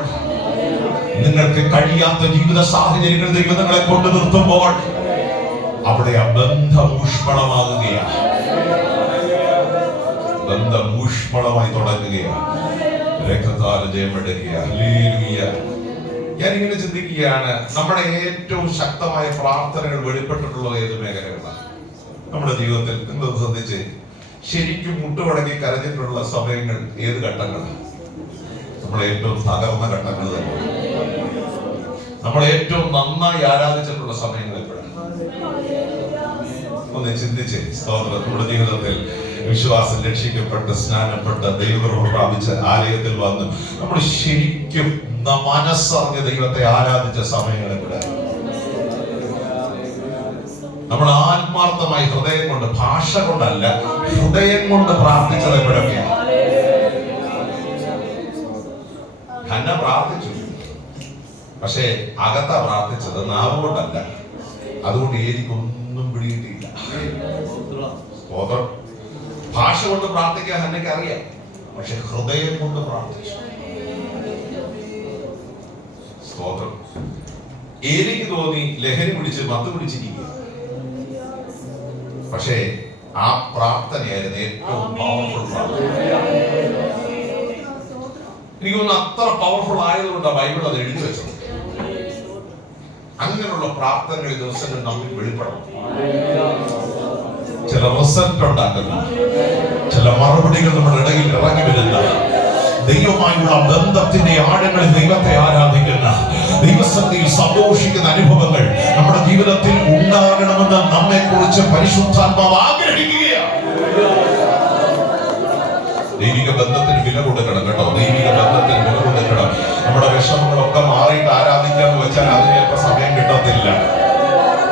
നിങ്ങൾക്ക് കഴിയാത്ത ജീവിത സാഹചര്യങ്ങൾ ദൈവം നിങ്ങളെ കൊണ്ടു നിർത്തുമ്പോൾ അവിടെ ആ ബന്ധം ഊഷ്മളമാകുകയാണ്. ബന്ധം ഊഷ്മളമായി തുടങ്ങുകയാണ്. രക്തത്താൽ ജയമെടുക്കുകയാണ്. ഹല്ലേലൂയ. ഞാനിങ്ങനെ ചിന്തിക്കുകയാണ്, നമ്മുടെ ഏറ്റവും ശക്തമായ പ്രാർത്ഥനകൾ വെളിപ്പെട്ടിട്ടുള്ളത് ഏത് മേഖലകളാണ് നമ്മുടെ ജീവിതത്തിൽ? നിങ്ങൾ ശ്രദ്ധിച്ച്, ശരിക്കും മുട്ടുമടക്കി കരഞ്ഞിട്ടുള്ള സമയങ്ങൾ ഏത് ഘട്ടങ്ങളാണ്? നമ്മളെ ഏറ്റവും തകർന്ന ഘട്ടങ്ങൾ തന്നെ. നമ്മൾ ഏറ്റവും നന്നായി ആരാധിച്ചിട്ടുള്ള സമയങ്ങൾ എപ്പോഴാണ്? ഒന്ന് ചിന്തിച്ച്. സ്തോത്രം. നമ്മുടെ ജീവിതത്തിൽ വിശ്വാസം രക്ഷിക്കപ്പെട്ട് സ്നാനപ്പെട്ട് ദൈവകൃപ പ്രാപിച്ച് ആലയത്തിൽ വന്ന് നമ്മൾ ശരിക്കും മനസ്സറിഞ്ഞ ദൈവത്തെ ആരാധിച്ച സമയങ്ങൾ എവിടെ? നമ്മൾ ആത്മാർത്ഥമായി ഹൃദയം കൊണ്ട്, ഭാഷ കൊണ്ടല്ല, ഹൃദയം കൊണ്ട് പ്രാർത്ഥിച്ചത് എപ്പോഴൊക്കെയാണ്? ഹന്ന പ്രാർത്ഥിച്ചു, പക്ഷേ അകത്താ പ്രാർത്ഥിച്ചത്, നാവ് കൊണ്ടല്ല. അതുകൊണ്ട് എനിക്കൊന്നും പിടികിട്ടിയില്ല. സ്തോത്രം. ഭാഷ കൊണ്ട് പ്രാർത്ഥിക്കാൻ ഹന്നയ്ക്ക് അറിയാം, പക്ഷെ ഹൃദയം കൊണ്ട് പ്രാർത്ഥിച്ചു. സ്തോത്രം. എനിക്ക് തോന്നി ലഹരി പിടിച്ച് മത്ത് പിടിച്ചിരിക്കുക, പക്ഷേ ആ പ്രാർത്ഥനയായിരുന്നു ഏറ്റവും പവർഫുൾ പ്രാർത്ഥന. എനിക്ക് തോന്നുന്നു അത്ര പവർഫുൾ ആയതുകൊണ്ടാണ് ബൈബിൾ അത് എഴുതി വെച്ചത്. അങ്ങനെയുള്ള പ്രാർത്ഥനകൾ ദിവസങ്ങൾ നമ്മിൽ വെളിപ്പെടണം. ചില റിസൾട്ട് ഉണ്ടാക്കുന്ന, ചില മറുപടികൾ നമ്മുടെ ഇടയിൽ ഇറങ്ങി വരുന്ന, ദൈവമായുള്ള ബന്ധത്തിന്റെ ആഴങ്ങളിൽ ദൈവത്തെ ആരാധിക്കുന്ന, ദൈവസന്നിധിയിൽ സന്തോഷിക്കുന്ന അനുഭവങ്ങൾ നമ്മുടെ ജീവിതത്തിൽ ഉണ്ടാകണമെന്ന് നമ്മെ കുറിച്ച് പരിശുദ്ധാത്മാവ് ആഗ്രഹിക്കുകയാണ്. ദൈവിക ബന്ധത്തിന് വില കൊടുക്കണം കേട്ടോ. ദൈവിക ബന്ധത്തിന് വില കൊടുക്കണം. നമ്മുടെ വിഷമങ്ങളൊക്കെ മാറിയിട്ട് ആരാധിക്കാന്ന് വെച്ചാൽ അതിന് ചിലപ്പോൾ സമയം കിട്ടത്തില്ല.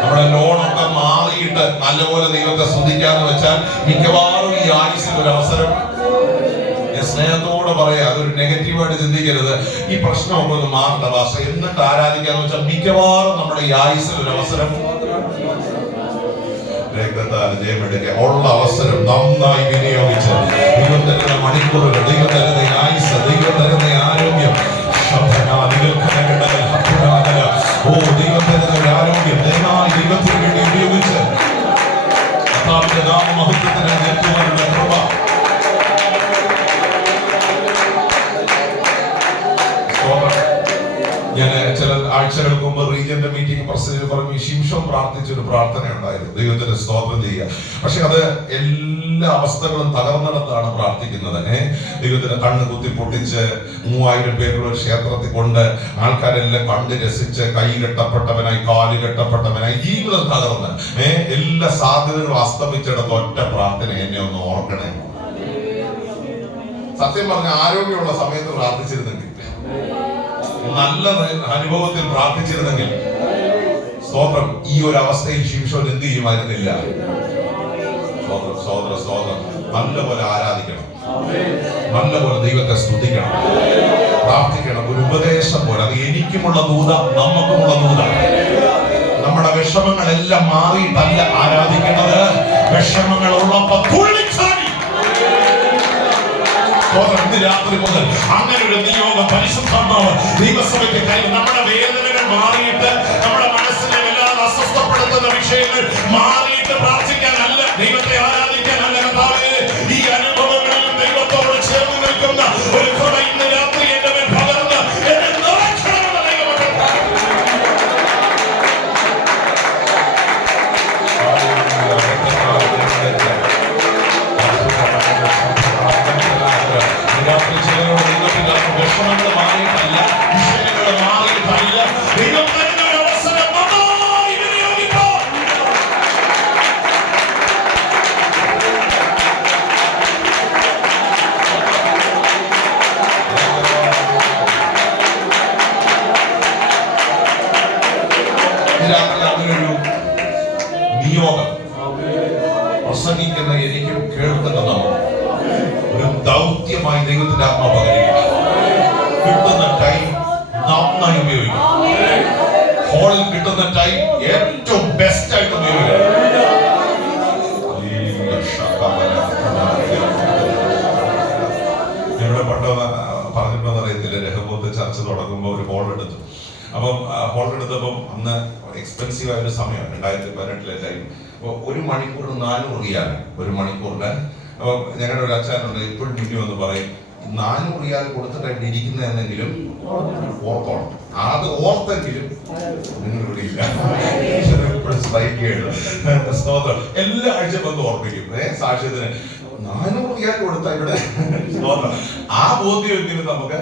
നമ്മുടെ ലോണൊക്കെ മാറിയിട്ട് നല്ലപോലെ ദൈവത്തെ സ്തുതിക്കാന്ന് വെച്ചാൽ മിക്കവാറും ഈ ആയുസ്സിൽ ഒരു അവസരം, സ്നേഹത്തോടെ പറയാ, അതൊരു നെഗറ്റീവായിട്ട് ചിന്തിക്കരുത്. ഈ പ്രശ്നമൊക്കെ ഒന്ന് മാറണ്ട ഭാഷ എന്നിട്ട് ആരാധിക്കാന്ന് വെച്ചാൽ മിക്കവാറും നമ്മുടെ ഈ ആയുസ്സിൽ ഒരു അവസരം, രക്തത്താൽ ജയമെടുക്കുക ഉള്ള അവസരം നന്നായി വിനിയോഗിച്ച് ദൈവം തരുന്ന മണിക്കൂറുകൾ, ദൈവം തരുന്ന ആയുസ്, ദൈവം തരുന്ന ആരോഗ്യം, ഓ ദൈവം തരുന്ന ഒരു ആരോഗ്യം ദയവായി ദൈവത്തിന് വേണ്ടി ഉപയോഗിച്ച് കർത്താവിന്റെ നാമമഹത്വത്തിന് എത്തുവാനുള്ള കൃപ. ഞാൻ ചില ആഴ്ചകൾക്ക് മുമ്പ് റീജിയന്റെ മീറ്റിംഗ് പ്രസിഡന്റ് പറഞ്ഞു, ശിംഷോൻ പ്രാർത്ഥിച്ചൊരു പ്രാർത്ഥന ഉണ്ടായിരുന്നു, ദൈവത്തിന്റെ സ്തോത്രം ചെയ്യുക. പക്ഷെ അത് എല്ലാ അവസ്ഥകളും തകർന്നിടത്താണ് പ്രാർത്ഥിക്കുന്നത്. ദൈവത്തിന്റെ കണ്ണ് കുത്തി പൊട്ടിച്ച് 3000 പേരുള്ള ഒരു ക്ഷേത്രത്തിൽ കൊണ്ട് ആൾക്കാരെല്ലാം കണ്ട് രസിച്ച്, കൈ കെട്ടപ്പെട്ടവനായി, കാല് കെട്ടപ്പെട്ടവനായി, ജീവിതം തകർന്ന് എല്ലാ സാധ്യതകളും അസ്തമിച്ചിടത്ത് ഒറ്റ പ്രാർത്ഥന, എന്നെ ഒന്ന് ഓർക്കണേ. സത്യം പറഞ്ഞ ആരോഗ്യമുള്ള സമയത്ത് പ്രാർത്ഥിച്ചിരുന്നെങ്കിൽ, നല്ല അനുഭവത്തിൽ പ്രാർത്ഥിച്ചിരുന്നെങ്കിൽ, സ്തോത്രം, ഈ ഒരു അവസ്ഥയിൽ ശിംഷോൻ എന്ത് ചെയ്യുമായിരുന്നില്ല. സ്തോത്രം, സ്തോത്രം, സ്തോത്രം. നല്ലപോലെ ആരാധിക്കണം, നല്ലപോലെ ദൈവത്തെ സ്തുതിക്കണം, പ്രാർത്ഥിക്കണം. ഒരു ഉപദേശം പോലെ, അത് എനിക്കുമുള്ള ദൂത, നമുക്കുമുള്ള ദൂത. നമ്മുടെ വിഷമങ്ങളെല്ലാം മാറിയിട്ടല്ല ആരാധിക്കേണ്ടത്. വിഷമങ്ങൾ ഉള്ളപ്പോൾ ഇന്ന് രാത്രി മുതൽ അങ്ങനെ ഒരു നിയോഗം പരിശുദ്ധാത്മാവ് ദൈവസഭയ്ക്ക് കൈ, നമ്മുടെ വേദനകൾ മാറിയിട്ട്, നമ്മുടെ മനസ്സിനെ വല്ലാതെ അസ്വസ്ഥപ്പെടുത്തുന്ന വിഷയങ്ങൾ മാറിയിട്ട് പ്രാർത്ഥിക്കാനല്ല, ദൈവത്തെ ആരാധിക്കാനല്ല. കർത്താവേ, ഈ അനുഭവങ്ങളിലും ദൈവത്തോട് ചേർന്ന് നിൽക്കുന്ന ഒരു കൃപ ഇന്ന് രാത്രി എന്റെ മേൽ പകർന്ന് എന്നെ നിറയ്ക്കണമെന്ന് ദൈവമക്കൾ വിഷമങ്ങൾ മാറിയിട്ടല്ല, വിഷയങ്ങൾ മാറിയിട്ടല്ല, ദൈവം തരുന്ന ഒരു അവസരം നന്നായി വിനിയോഗിക്കാം. രാത്രി അങ്ങനൊരു നിയോഗം പ്രസംഗിക്കുന്ന എനിക്കും കേൾക്കുന്ന നമുക്ക് ഒരു ദൗത്യമായി ദൈവത്തിന്റെ ആത്മാവ് പകരുക. കിട്ടുന്ന ടൈം നന്നായി ഉപയോഗിക്കും. ഹോളിൽ കിട്ടുന്ന ടൈം ഏറ്റവും ബെസ്റ്റ് ആയിട്ട് ഉപയോഗിക്കും. ഞങ്ങളുടെ പണ്ട് പറഞ്ഞിട്ടുണ്ടെന്ന് അറിയത്തില്ല, രഹബോത്ത് ചർച്ച തുടങ്ങുമ്പോൾ ഒരു ഹോൾ എടുത്തു. അപ്പം ഹോൾ എടുത്തപ്പം അന്ന് എക്സ്പെൻസീവ് ആയ ഒരു സമയം 2018 ടൈം. അപ്പോൾ 1 മണിക്കൂർ 400 റിയാൽ, 1 മണിക്കൂറിന്. അപ്പം ഞങ്ങളുടെ ഒരു അച്ഛനുണ്ട്, ഇപ്പോഴും ടിവി വന്ന് പറയും, 400 റിയാൽ കൊടുത്തിട്ടായിട്ട് ഇരിക്കുന്നതെന്നെങ്കിലും ഓർത്തോണം. അത് ഓർത്തെങ്കിലും നിങ്ങൾ ഇവിടെ ഇല്ല. സ്തോത്രം. എല്ലാ ആഴ്ച വന്ന് ഓർമ്മിക്കും. സാക്ഷ്യത്തിന് 400 റിയാൽ കൊടുത്ത ഇവിടെ സ്തോത്രം. ആ ബോധ്യമെങ്കിലും നമുക്ക്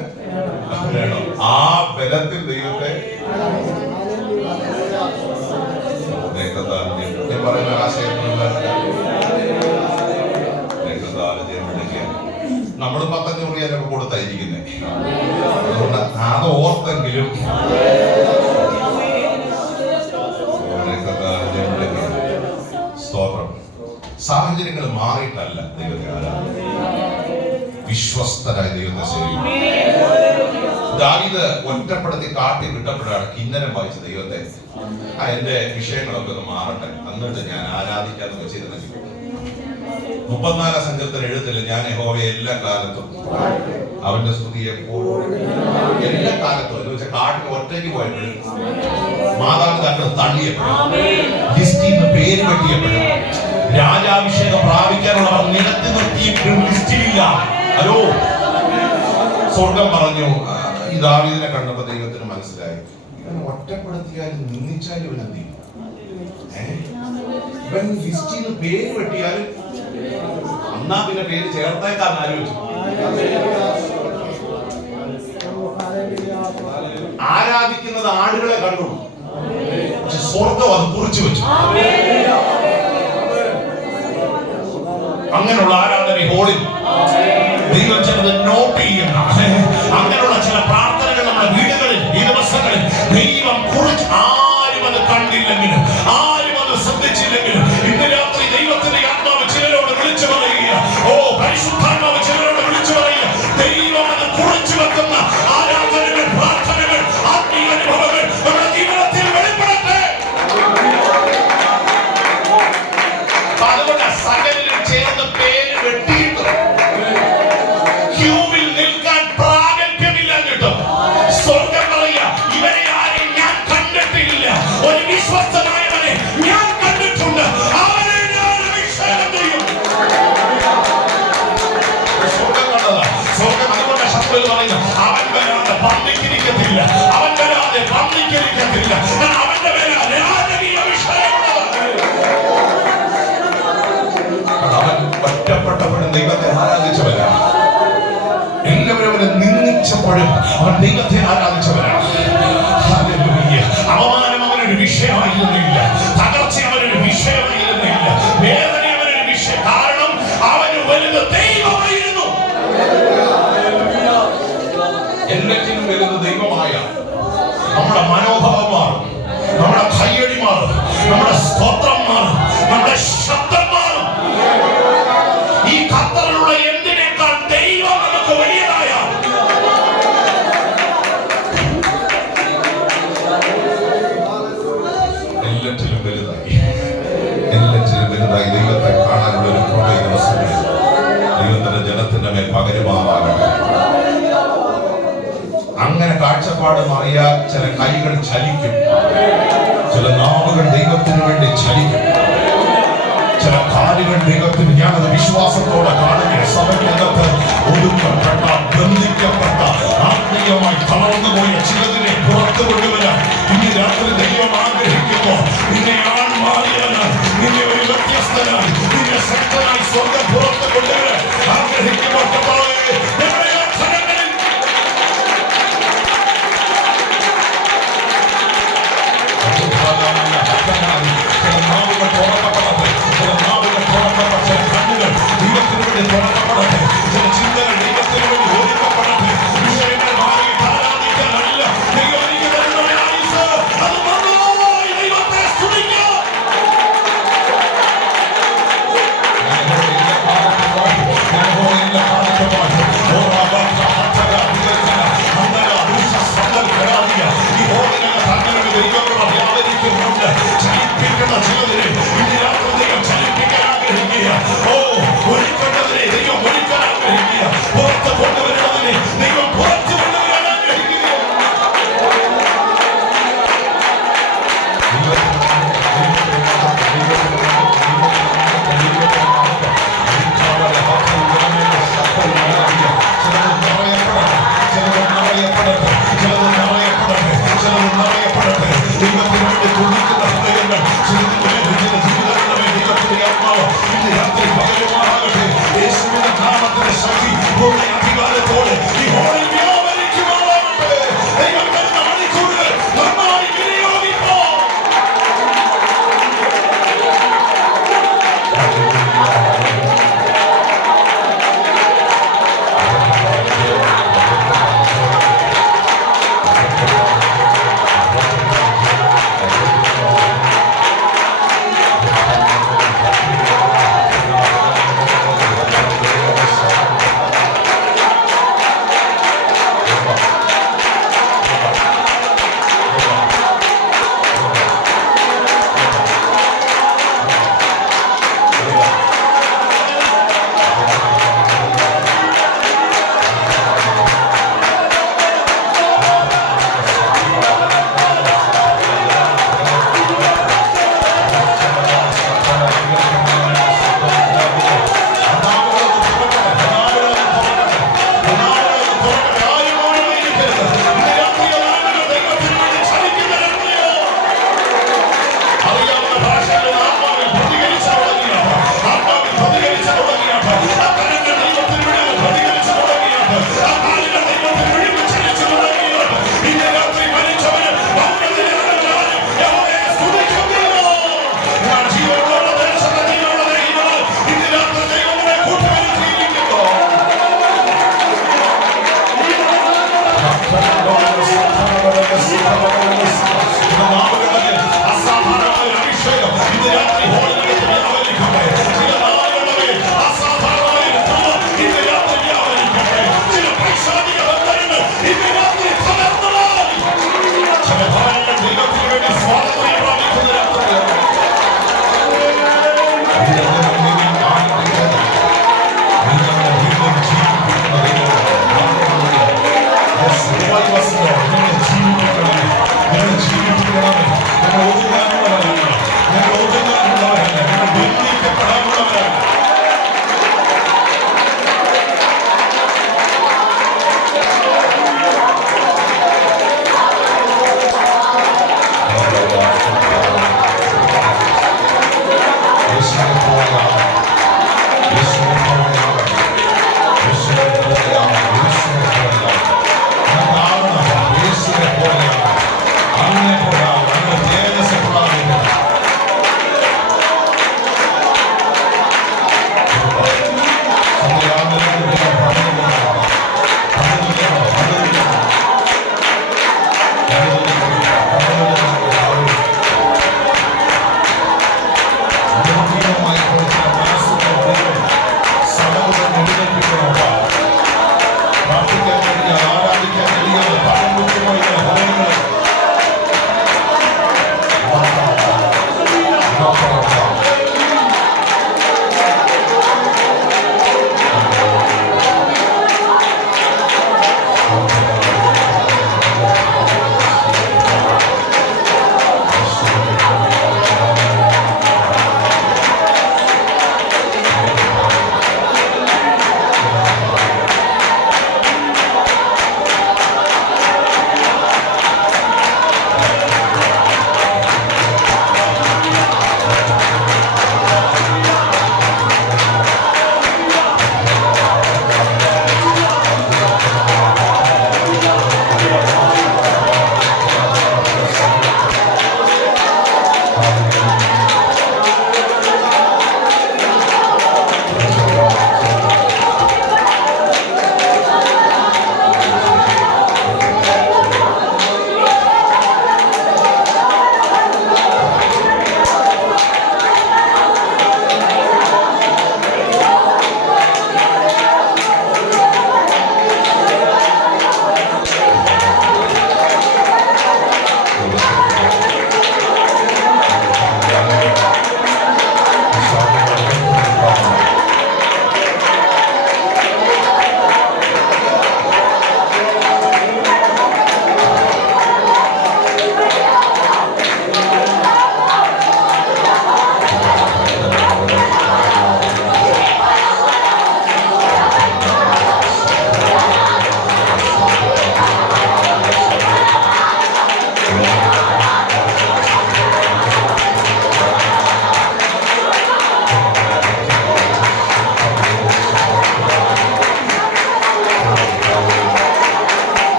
വേണം. ആ ബലത്തിൽ ദൈവത്തെ ഞാൻ പറയുന്ന ആശയം നമ്മൾ 500 റിയാലൊക്കെ കൊടുത്തായിരിക്കുന്നേ. അതുകൊണ്ട് അത് ഓർത്തെങ്കിലും സ്തോത്രം. സാഹചര്യങ്ങൾ മാറിയിട്ടല്ല ദൈവത്തെ ആരാധിക്കുക, വിശ്വസ്തരായ ദൈവത്തെ സേവിക്കുക. ദാവീദ് ഒറ്റപ്പെടുത്തി കാട്ടി വിട്ടപ്പോഴാണ് കിന്നരം വായിച്ച ദൈവത്തെ, എന്റെ വിഷയങ്ങളൊക്കെ ഒന്ന് മാറട്ടെ, എന്നിട്ട് ഞാൻ ആരാധിക്കാന്ന് വെച്ചിരുന്നെങ്കിൽ. 34 സങ്കീർത്തനം എഴുത്തില്ല, ഞാൻ യഹോവയെ എല്ലാ കാലത്തും അവന്റെ സ്തുതി എപ്പോഴും എല്ലാ കാലത്തും എന്ന് വെച്ചാൽ കാട്ടിൽ ഒറ്റയ്ക്ക് പോയപ്പോഴും, മാതാപിതാക്കൾ തള്ളിയപ്പോഴും, ലിസ്റ്റിൽ നിന്ന് പേര് വെട്ടിയപ്പോഴും, രാജാഭിഷേകം പ്രാപിക്കാനുള്ളവർ നിരത്തി നിർത്തിയപ്പോഴും ലിസ്റ്റിലില്ല. ഹലോ, സ്വർഗം പറഞ്ഞു. ഈ ദാവീദിനെ കണ്ടപ്പോ ദൈവത്തിന് മനസ്സിലായി, ഇവനെ ഒറ്റപ്പെടുത്തിയാലും നിന്ദിച്ചാലും ഇവനെന്ത് ചെയ്യും? ഇവൻ ലിസ്റ്റിൽ നിന്ന് പേര് വെട്ടിയാലും അന്നാ പിന്നെ പേര് ചേർത്തേക്കാന്ന് ആലോചിച്ചു. ആരാധിക്കുന്നത് ആടുകളെ കണ്ടു, പക്ഷെ സ്വർഗം അത് കുറിച്ചു വെച്ചു. അങ്ങനെയുള്ള ആരാധന ഹോളിൽ ദൈവം ചിലത് നോട്ട് ചെയ്യുന്ന, അങ്ങനെയുള്ള ചില പ്രാർത്ഥനകൾ നമ്മുടെ വീടുകളിൽ ഈ ദിവസങ്ങളിൽ ദൈവം കുറിച്ച്, ആരും അത് കണ്ടില്ലെങ്കിലും ആരും അത് ശ്രദ്ധിച്ചില്ലെങ്കിലും ഇന്ന് രാത്രി ദൈവത്തിന്റെ ആത്മാവ് ചിലരോട് വിളിച്ചു പറയുക. ഓ, പരിശുദ്ധാത്മാവ് ചിലരോട് വിളിച്ചു പറയുക. ദൈവം അത് കുറിച്ചു വെക്കുന്ന ആരാധനകൾ, പ്രാർത്ഥനകൾ, ആത്മീയ അനുഭവങ്ങൾ നമ്മുടെ ജീവിതത്തിൽ വെളിപ്പെടട്ടെ. അതുകൊണ്ട് സകലരും ചേർന്ന് പേര് വെട്ടിയിട്ട് ക്യൂവിൽ നിൽക്കാൻ പ്രാഗൽഭ്യമില്ലാഞ്ഞിട്ടും സ്വർഗം പറയുക, ഇവരെ ആരെയും ഞാൻ കണ്ടിട്ടില്ല, ഒരു വിശ്വസ്തനായവനെ ഞാൻ കണ്ടിട്ടുണ്ട്, അവനെ ഞാൻ അഭിഷേകം ചെയ്യും. സ്വർഗം കണ്ടതാ. സ്വർഗം അതുകൊണ്ട് ശബ്ദത്തിൽ പറയുന്നു, അവൻ വരാതെ പന്നിക്കിരിക്കത്തില്ല, അവൻ വരാതെ പന്നിക്കിരിക്കത്തില്ല, അവന്റെ പേര് രാജകീയ അഭിഷേകമുള്ളത്. അവൻ ഒറ്റപ്പെട്ടപ്പോഴും ദൈവത്തെ ആരാധിച്ചവരാണ്. എല്ലാവരും അവനെ നിന്ദിച്ചപ്പോഴും അവൻ ദൈവത്തെ ആരാധിച്ചവരാണ്. അവമാനം അവനൊരു വിഷയമായിരുന്നില്ല, തകർച്ച അവനൊരു വിഷയമായിരുന്നില്ല, വേദന അവനൊരു വിഷയം. കാരണം അവന് വലുത് ദൈവമായിരുന്നു. എല്ലാറ്റിനും വലുത് ദൈവമായ നമ്മുടെ മനോഭാവം മാറും, നമ്മുടെ കയ്യടി മാറും, നമ്മുടെ സ്തോത്രം മാറും, നമ്മുടെ ശബ്ദം മാറും. ഈ ഖത്തറിലുള്ള എന്തിനേക്കാൾ ദൈവം നമുക്ക് വലിയതായ എല്ലാറ്റിലും വലുതായി, എല്ലാറ്റിലും വലുതായി ദൈവത്തെ കാണാനുള്ള ഒരു കൃപ ഈ ദിവസങ്ങളിൽ ദൈവത്തിന്റെ ജനത്തിന്റെ മേൽ പകരുമാറാകട്ടെ. അങ്ങനെ കാഴ്ചപ്പാട് മാറിയാൽ ചില കൈകൾ ചലിക്കും, ചില നാവുകൾ ദൈവത്തിന് വേണ്ടി ചലിക്കും, ചില കാലുകൾ ദൈവത്തിന്. ഞാനത് വിശ്വാസത്തോടെ കാണുകയാണ്. സഭയ്ക്കകത്ത് ഒതുക്കപ്പെട്ട, ബന്ധിക്കപ്പെട്ട, ആത്മീയമായി തളർന്നു പോയ ചിലതിനെ പുറത്തു കൊണ്ടുവരാൻ ഇന്ന് രാത്രി ദൈവം ആഗ്രഹിക്കുന്നു. നിന്നെ ആൺ മാറിയാണ്, നിന്നെ ഒരു വ്യത്യസ്തനായി, നിന്നെ ശക്തനായി സ്വർഗം പുറത്തു കൊണ്ടുവരാൻ ആഗ്രഹിക്കുമ്പോൾ കണ്ണുകൾ ദൈവത്തിന് വേണ്ടി തുറക്കപ്പെടട്ടെ.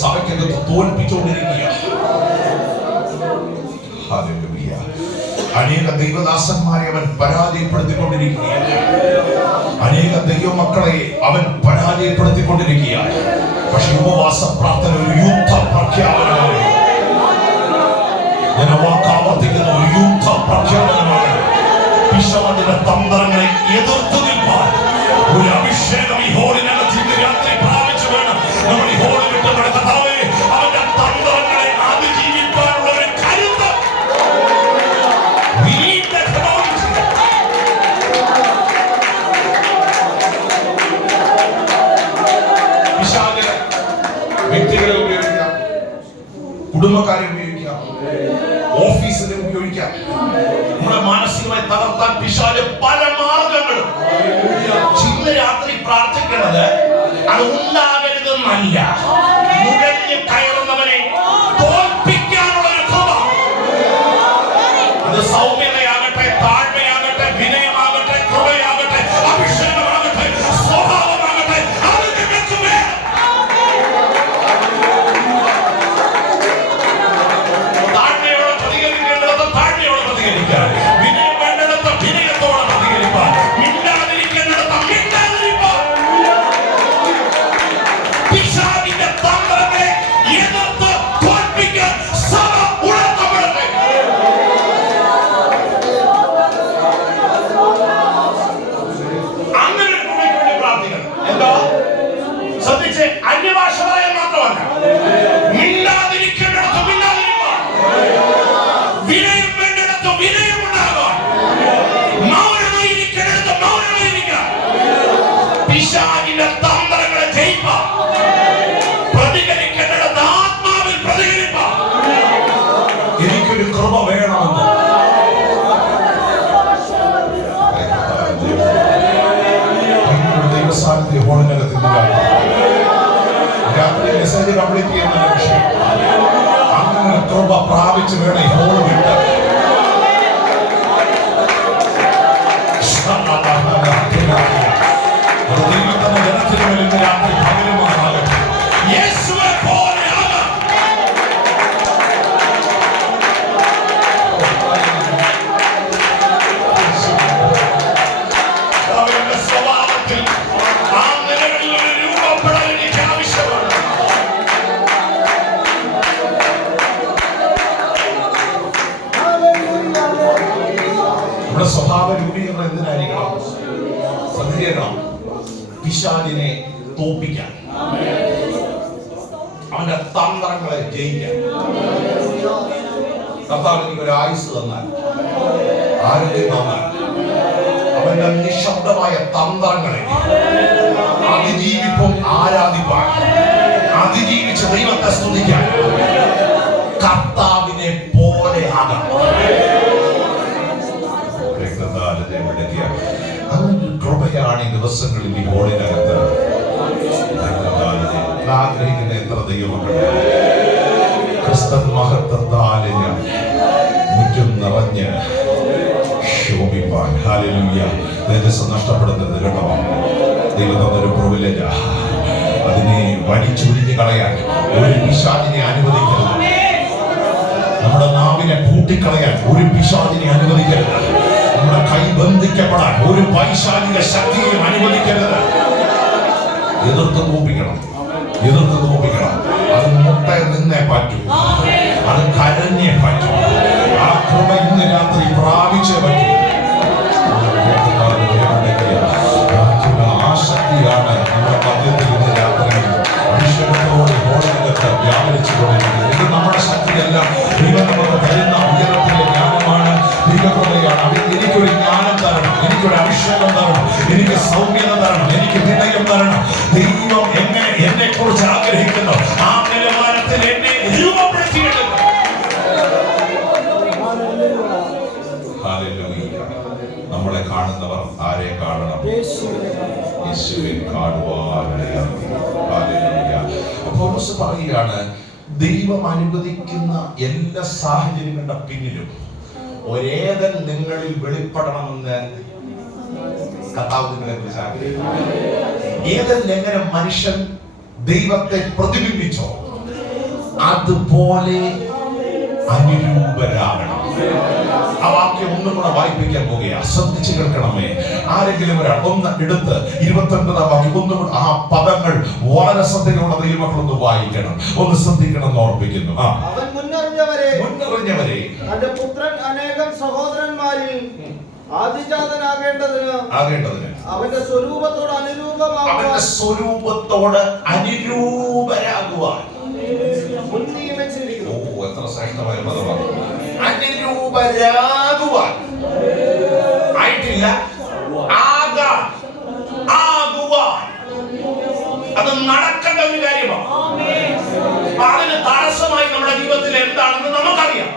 സഭയ്ക്കകത്ത് തോൽപ്പിച്ചുകൊണ്ടിരിക്കുകയാണ്. ഹല്ലേലൂയ. അനേക ദൈവദാസന്മാരെ അവൻ പരാജയപ്പെടുത്തിക്കൊണ്ടിരിക്കുകയാണ്. അനേക ദൈവമക്കളെ അവൻ പരാജയപ്പെടുത്തിക്കൊണ്ടിരിക്കുകയാണ്. പക്ഷെ ഉപവാസ പ്രാർത്ഥന ഒരു യുദ്ധ പ്രഖ്യാപനമാണ്. ഞാൻ വാക്കാവർത്തിക്കുന്ന ഒരു യുദ്ധ പ്രഖ്യാപനമാണ്. പിശാചിന്റെ തന്ത്രങ്ങളെ എതിർത്ത് നിൽപ്പാൻ ഒരു അഭിഷേകം ഈ ഹോളിനകത്ത് ഇന്ന് രാത്രി പ്രാപിച്ചു വേണം നമ്മൾ ഈ ഹോളിൽ വിട്ട് കർത്താവേ, അവന്റെ തന്ത്രങ്ങളെ അതിജീവിക്കാനുള്ള ഒരു കരുത്ത് പിശാച് വ്യക്തികളെ ഉപയോഗിക്കാം, കുടുംബക്കാരെ ഉപയോഗിക്കാം, ഓഫീസിനെ ഉപയോഗിക്കാം. നമ്മളെ മാനസികമായി തകർത്താൻ പിശാച് പല മാർഗങ്ങളും. ഇന്ന് രാത്രി പ്രാർത്ഥിക്കുന്നത് അത് ഉണ്ടാകരുതെന്നല്ല, മുഴഞ്ഞ് കയറുന്നവനെ തോൽപ്പിക്കാനുള്ള ഒരു കൃപ. അത് സൗമ്യതയാകട്ടെ, താഴ്മയാകട്ടെ, വിനയമാകട്ടെ, കൃപയാകട്ടെ, അഭിഷേകമാകട്ടെ, സ്വഭാവമാകട്ടെ, അത് നിങ്ങൾക്ക് വേണം. താഴ്മയോടെ പ്രതികരിക്കേണ്ടത് താഴ്മയോടെ പ്രതികരിക്കാൻ, വിനയം വേണ്ടിടത്ത് വിനയത്തോടെ പ്രതികരിക്കാൻ, മിണ്ടാതിരിക്കേണ്ടിടത്ത് മിണ്ടാതിരിക്കാൻ. പിശാചിന്റെ തന്ത്രങ്ങളെ എതിർത്ത് തോൽപ്പിക്കാൻ സഭ ഉണർത്തപ്പെടട്ടെ. അങ്ങനെ ഒരു കൃപയ്ക്ക് വേണ്ടി പ്രാർത്ഥിക്കണം. എന്താ ശ്രദ്ധിച്ച്, അന്യഭാഷ പറയാൻ മാത്രമല്ല, മിണ്ടാതിരിക്കേണ്ടിടത്ത് മിണ്ടാതിരിക്കാൻ, വിനയം വേണ്ടിടത്ത് വിനയം ഉണ്ടാകാൻ, മൗനമായിരിക്കേണ്ടിടത്ത് മൗനമായിരിക്കാൻ, പിശാചിന്റെ തന്ത്രങ്ങളെ ജയിപ്പാൻ, പ്രതികരിക്കേണ്ടിടത്ത് ആത്മാവിൽ പ്രതികരിപ്പാൻ എനിക്കൊരു കൃപ വേണമെന്ന് ദൈവസാന്നിധ്യ ഹോളിനകത്ത് രാത്രി മെസ്സേജ് കംപ്ലീറ്റ് ചെയ്യുന്ന ലക്ഷ്യം അങ്ങനെ കൃപ പ്രാപിച്ച് വേണം ഈ ഹോള് വിട്ട് ദൈവത്തിന്റെ ജനത്തിന് മേൽ ഇന്ന് രാത്രി പകരുമാറാകട്ടെ. യേശുവെ പോലെ ആകാം. അവരുടെ സ്വഭാവത്തിൽ ആ നിലകളിൽ ഒരു രൂപപ്പെടൽ എനിക്ക് ആവശ്യമാണ്. നമ്മുടെ സ്വഭാവ രൂപീകരണം എന്തിനായിരിക്കണം? ശ്രദ്ധിക്കണം, പിശാചിനെ തോൽപ്പിക്കാൻ, അവന്റെ തന്ത്രങ്ങളെ ജയിക്കാൻ. കർത്താവ് എനിക്ക് ഒരു ആയുസ് തന്നാൽ, ആരോഗ്യം തന്നാൽ, അവന്റെ നിശബ്ദമായ തന്ത്രങ്ങളെ അതിജീവിപ്പം ആരാധിപ്പാൻ, അതിജീവിച്ച് ദൈവത്തെ സ്തുതിക്കാൻ കർത്താവിനെ പോലെ ആകാം. അങ്ങനെ കൃപയാണ് ഈ ദിവസങ്ങളിൽ ഈ ഹോളിനകത്ത് ആഗ്രഹിക്കുന്ന എത്ര ദൈവമക്കളുണ്ട്. ക്രിസ്തൻ മഹത്വത്താലിന് മുറ്റും നിറഞ്ഞ് ശോഭിപ്പാൻ. ഹല്ലേലൂയ. തേജസ് നഷ്ടപ്പെടുന്നത് കേട്ടോ, ദൈവം തന്നൊരു പ്രിവിലേജാ. അതിനെ വലിച്ചൊരിഞ്ഞ് കളയാൻ ഒരു പിശാചിനെ അനുവദിക്കരുത്. നമ്മുടെ നാവിനെ പൂട്ടിക്കളയാൻ ഒരു പിശാചിനെ അനുവദിക്കരുത്. നമ്മുടെ കൈ ബന്ധിക്കപ്പെടാൻ ഒരു പൈശാചിക ശക്തിയെയും അനുവദിക്കരുത്. എതിർത്ത് തോൽപ്പിക്കണം, എതിർത്ത് തോൽപ്പിക്കണം. അത് മുട്ട നിന്നേ പറ്റൂ, അത് കരഞ്ഞേ പറ്റൂ. ആ കൃപ ഇന്ന് രാത്രി പ്രാപിച്ചേ പറ്റൂ. ആ ശക്തിയാണ് നമ്മുടെ മധ്യത്തിൽ ഇന്ന് രാത്രി അഭിഷേകത്തോടെ ഹോളിനകത്ത് വ്യാപരിച്ചുകൊണ്ടിരിക്കുന്നത്. ഇത് നമ്മുടെ ശക്തിയല്ല, ദൈവം നമുക്ക് തരുന്ന ഉയരത്തിലെ ജ്ഞാനമാണ്, ദൈവകൃപയാണ്. എനിക്കൊരു ജ്ഞാനം തരണം, എനിക്കൊരു അഭിഷേകം തരണം, എനിക്ക് സൗമ്യത തരണം, എനിക്ക് വിനയം തരണം. ദൈവം എങ്ങനെ എന്നെ കുറിച്ച് ആഗ്രഹിക്കുന്നു ആ നിലവാരത്തിൽ എന്നെ രൂപപ്പെടുത്തിയിട്ടുണ്ട്. നമ്മളെ കാണുന്നവർ ആരെ കാണണം? യേശുവിനെ കാണുവാനിടയായി. പൗലോസ് പറയുകയാണ്, ദൈവം അനുവദിക്കുന്ന എല്ലാ സാഹചര്യങ്ങളുടെ പിന്നിലും ഒരേതൻ നിങ്ങളിൽ വെളിപ്പെടണമെന്ന് കർത്താവ് നിങ്ങളെ കുറിച്ച് ആഗ്രഹിക്കുന്നു. ഏതെങ്കിലും എങ്ങനെ മനുഷ്യൻ ദൈവത്തെ പ്രതിബിംബിച്ചോ അതുപോലെ അനുരൂപരാകണം. ആ വാക്യം ഒന്നും കൂടെ വായിപ്പിക്കാൻ പോകുക. ശ്രദ്ധിച്ചു കേൾക്കണമേ. ആരെങ്കിലും ഒരാൾ ഒന്ന് എടുത്ത് 29-ാം വാക്യം ഒന്നും കൂടെ ആ പദങ്ങൾ വളരെ ശ്രദ്ധയോടെ ദൈവമക്കളൊന്ന് വായിക്കണം, ഒന്ന് ശ്രദ്ധിക്കണം എന്ന് ഓർപ്പിക്കുന്നു. അവൻ മുന്നറിഞ്ഞവരെ തന്റെ പുത്രൻ അനേകം സഹോദരന്മാരിൽ ആദിജാതനാകേണ്ടതിന് അവന്റെ സ്വരൂപത്തോട് അനുരൂപരാകുവാൻ മുൻ നിയമിച്ചിരിക്കുന്നു. എത്ര ശ്രേഷ്ഠമായ പദമാണ്. അനുരൂപരാകുവാൻ ആയിട്ടില്ല, ആകുവാൻ. അത് നടക്കേണ്ട ഒരു കാര്യമാണ്. അതിന് തടസ്സമായി നമ്മുടെ ജീവിതത്തിൽ എന്താണെന്ന് നമുക്കറിയാം.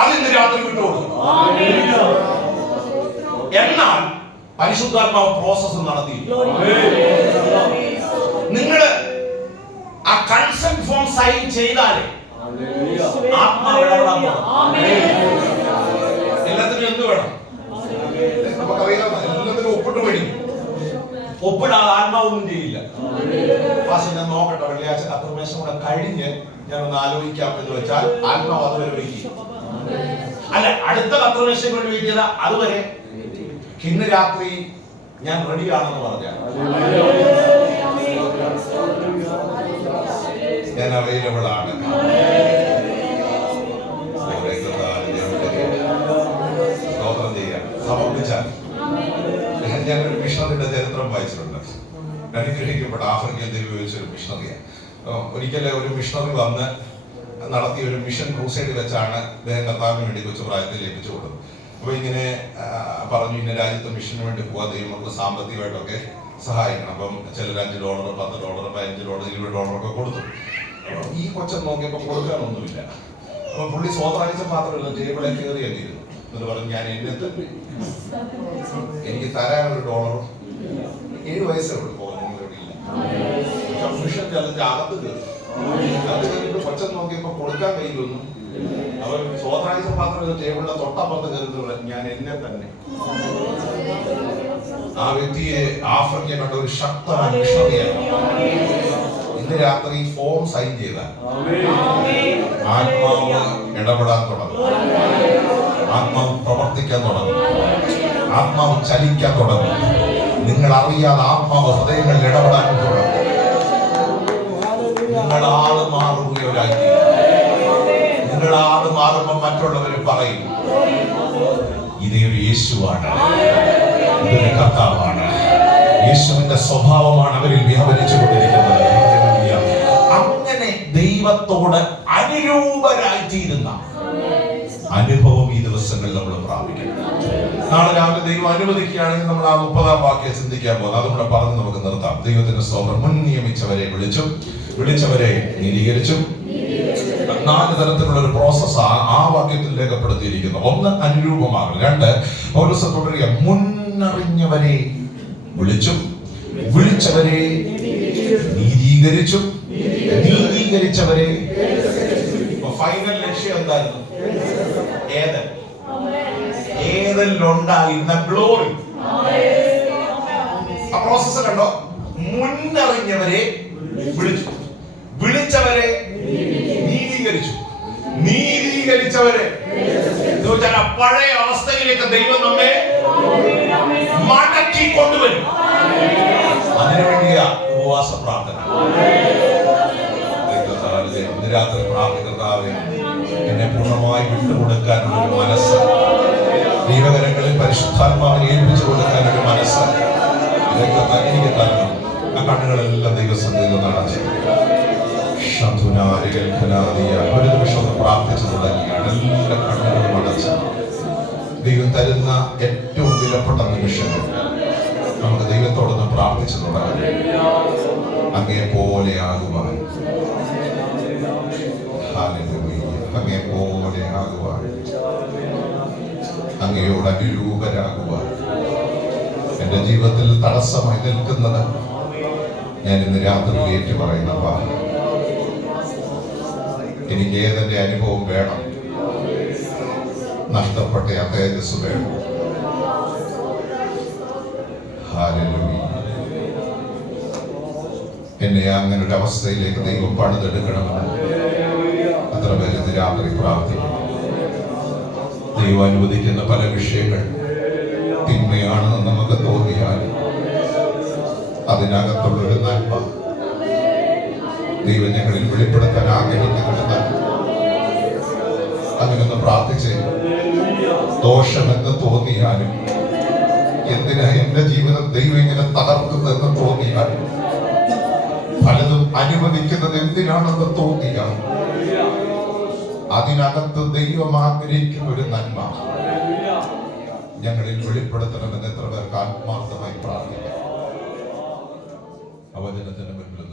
അതിന്ന് രാത്രി വിട്ടുകൊടുക്കും. എന്നാൽ പരിശുദ്ധാത്മാവ് പ്രോസസ് നടത്തി. നിങ്ങള് ആ കൺസെന്റ് ഫോം സൈൻ ചെയ്താലേ എല്ലാത്തിനും എന്ത് വേണം? നമുക്കറിയാം, എല്ലാത്തിനും ഒപ്പിട്ട് മേടിക്കും. ഒപ്പിടാതെ ആത്മാവൊന്നും ചെയ്യില്ല. പക്ഷെ ഞാൻ നോക്കട്ടെ, വെള്ളിയാഴ്ച കർത്തൃമേശം കൂടെ കഴിഞ്ഞ് ഞാൻ ഒന്ന് ആലോചിക്കാം എന്ന് വെച്ചാൽ ആത്മാവ് അതുവരെ വയ്ക്കും. അല്ല, അടുത്ത കർത്തൃമേശം കൊണ്ട് വെയിറ്റ് ചെയ്താൽ അതുവരെ ഇന്ന് രാത്രി ഞാൻ റെഡിയാണെന്ന് പറഞ്ഞാൽ ഞാൻ അവൈലബിൾ ആണ്. സ്തോത്രം ചെയ്യാൻ സമർപ്പിച്ചാൽ. ഞാനൊരു മിഷണറിയുടെ ചരിത്രം വായിച്ചിട്ടുണ്ട്. അനുഗ്രഹിക്കപ്പെട്ട ആഫ്രിക്കയിൽ ദൈവം ഉപയോഗിച്ചൊരു മിഷണറിയാണ്. ഒരിക്കലും ഒരു മിഷണറി വന്ന് നടത്തിയ ഒരു മിഷൻ ക്രൂസൈഡ് വെച്ചാണ് അദ്ദേഹം കർത്താവിന് വേണ്ടി കൊച്ചു പ്രായത്തിൽ ലഭിച്ചു കൊടുത്തത്. അപ്പൊ ഇങ്ങനെ പറഞ്ഞു, ഇന്ന രാജ്യത്ത് മിഷന് വേണ്ടി പോകാൻ ദൈവങ്ങൾക്ക് സാമ്പത്തികമായിട്ടൊക്കെ സഹായിക്കണം. അപ്പം ചിലർ $5, $10, $15, $20 ഒക്കെ കൊടുത്തു. ഈ കൊച്ചൻ നോക്കിയപ്പോൾ കൊടുക്കാനൊന്നുമില്ല. അപ്പൊ പുള്ളി സ്വതന്ത്രാഴ്ച മാത്രമല്ല, ടേബിളെ കയറി എത്തിയിരുന്നു. എന്ന് പറഞ്ഞു, ഞാൻ എന്നെ തന്നെ എനിക്ക് തരാനൊരു $1. 7 വയസ്സേ ഉള്ളൂ. മിഷൻ അതിന്റെ അകത്ത് കയറി. അത് കഴിഞ്ഞിട്ട് കൊച്ചൻ നോക്കിയപ്പോ കൊടുക്കാൻ കഴിയുന്നു. അവർ സ്വതന്ത്രാഴ്ച മാത്രമല്ല, ടേബിളിന്റെ തൊട്ടപ്പുറത്ത് കയറുന്നത് ഞാൻ എന്നെ തന്നെ. ആ വ്യക്തിയെ ആഫ്രിക്ക കണ്ട ഒരു ശക്തമായ മിഷണറിയാണ്. ഇന്ന് രാത്രി ഫോം സൈൻ ചെയ്താൽ ആത്മാവ് ഇടപെടാൻ തുടങ്ങും, ആത്മാവ് പ്രവർത്തിക്കാൻ തുടങ്ങും, ആത്മാവ് ചലിക്കാൻ തുടങ്ങും. നിങ്ങൾ അറിയാതെ ആത്മാവ് ഹൃദയങ്ങളിൽ ഇടപെടാൻ തുടങ്ങും. നിങ്ങളാള് മാറുകയൊരായി. നിങ്ങളാള് മാറുമ്പോൾ മറ്റുള്ളവർ പറയും, ഇതൊരു യേശുവാണ്, ഇതൊരു കർത്താവാണ്. യേശുവിന്റെ സ്വഭാവമാണ് അവരിൽ വ്യാപരിച്ചു കൊണ്ടിരിക്കുന്നത്. അങ്ങനെ ദൈവത്തോട് അനുരൂപരായിത്തീരുന്ന അനുഭവം ഈ ദിവസങ്ങളിൽ നമ്മൾ പ്രാപിക്കും. നാളെ രാവിലെ ദൈവം അനുവദിക്കുകയാണെങ്കിൽ നമ്മൾ ആ 30-ാം വാക്യം ചിന്തിക്കാൻ പോകുന്നത്. അതുകൂടെ പറഞ്ഞ് നമുക്ക് നിർത്താം. ദൈവത്തിന്റെ സ്തോത്രം. മുൻ നിയമിച്ചവരെ വിളിച്ചവരെ നീതീകരിച്ചു. 4 തരത്തിലുള്ള ഒരു പ്രോസസ് ആ വാക്യത്തിൽ രേഖപ്പെടുത്തിയിരിക്കുന്നു. 1 അനുരൂപമാകൽ. 2 പൗലോസ് തുടരുക, മുന്നറിഞ്ഞവരെ വിളിച്ചവരെ നീതീകരിച്ചു, നീതീകരിച്ചവരെ. ഫൈനൽ ലക്ഷ്യം എന്തായിരുന്നു? ഏതിലുണ്ടായിരുന്ന ഗ്ലോറി. ആ പ്രോസസ് കണ്ടോ? മുന്നറിഞ്ഞവരെ വിളിച്ചവരെ നീതീകരിച്ചു, നീതീകരിച്ചവരെ. പഴയ അവസ്ഥയിലേക്ക് ദൈവം നമ്മെ മടക്കി കൊണ്ടുവരും. അതിനുവേണ്ടിയ ഉപവാസ പ്രാർത്ഥന. ഇന്ന് രാത്രി പ്രാർത്ഥിക്കർത്താവേ, എന്നെ പൂർണ്ണമായി വിട്ടുകൊടുക്കാനുള്ള ഒരു മനസ്സ്, ദൈവകരങ്ങളിൽ പരിശുദ്ധാത്മാവിനെ ഏൽപ്പിച്ചു കൊടുക്കാനൊരു മനസ്സ് എനിക്ക് തരണം. ആ കണ്ണുകളെല്ലാം ദൈവസന്നിധിയിൽ നടത്തി ഒരു നിമിഷം പ്രാർത്ഥിച്ചു തുടങ്ങിയാണ്. എല്ലാ കണ്ണുകളും അടച്ച് ദൈവം തരുന്ന ഏറ്റവും വിലപ്പെട്ട നിമിഷങ്ങൾ നമുക്ക് ദൈവത്തോടൊന്ന് പ്രാർത്ഥിച്ചു തുടങ്ങാം. അങ്ങേ പോലെ ആകുവാൻ, അങ്ങേ പോലെ ആകുവാൻ, അങ്ങയോട് അനുരൂപരാകുവാൻ. എന്റെ ജീവിതത്തിൽ തടസ്സമായി നിൽക്കുന്നത് ഞാൻ ഇന്ന് രാത്രി ഏറ്റു പറയുന്നപ്പാ. എനിക്ക് ഏതെന്റെ അനുഭവം വേണം, നഷ്ടപ്പെട്ട ആ തേജസ് വേണം. ഹല്ലേലൂയ. എന്നെ അങ്ങനെ ഒരു അവസ്ഥയിലേക്ക് ദൈവം പണിതെടുക്കണമെന്ന് എത്ര പേര് ഇന്ന് രാത്രി പ്രാർത്ഥിക്കും. ദൈവം അനുവദിക്കുന്ന പല വിഷയങ്ങൾ തിന്മയാണെന്ന് നമുക്ക് തോന്നിയാൽ അതിനകത്തുള്ളൊരു നന്മ ദൈവം ഞങ്ങളിൽ വെളിപ്പെടുത്താൻ ആഗ്രഹിക്കുന്നുണ്ട്. അങ്ങനൊന്ന് പ്രാർത്ഥിച്ച് ദോഷമെന്ന് തോന്നിയാലും, എന്തിനാ എന്റെ ജീവിതം ദൈവം ഇങ്ങനെ തകർക്കുന്നതെന്ന് തോന്നിയാലും, പലതും അനുവദിക്കുന്നത് എന്തിനാണെന്ന് തോന്നിയാൽ, അതിനകത്ത് ദൈവം ആഗ്രഹിക്കുന്ന ഒരു നന്മ ഞങ്ങളിൽ വെളിപ്പെടുത്തണമെന്ന് എത്ര പേർക്ക് ആത്മാർത്ഥമായി പ്രാർത്ഥിക്കാം. അവചനത്തിന്റെ മുൻപിൽ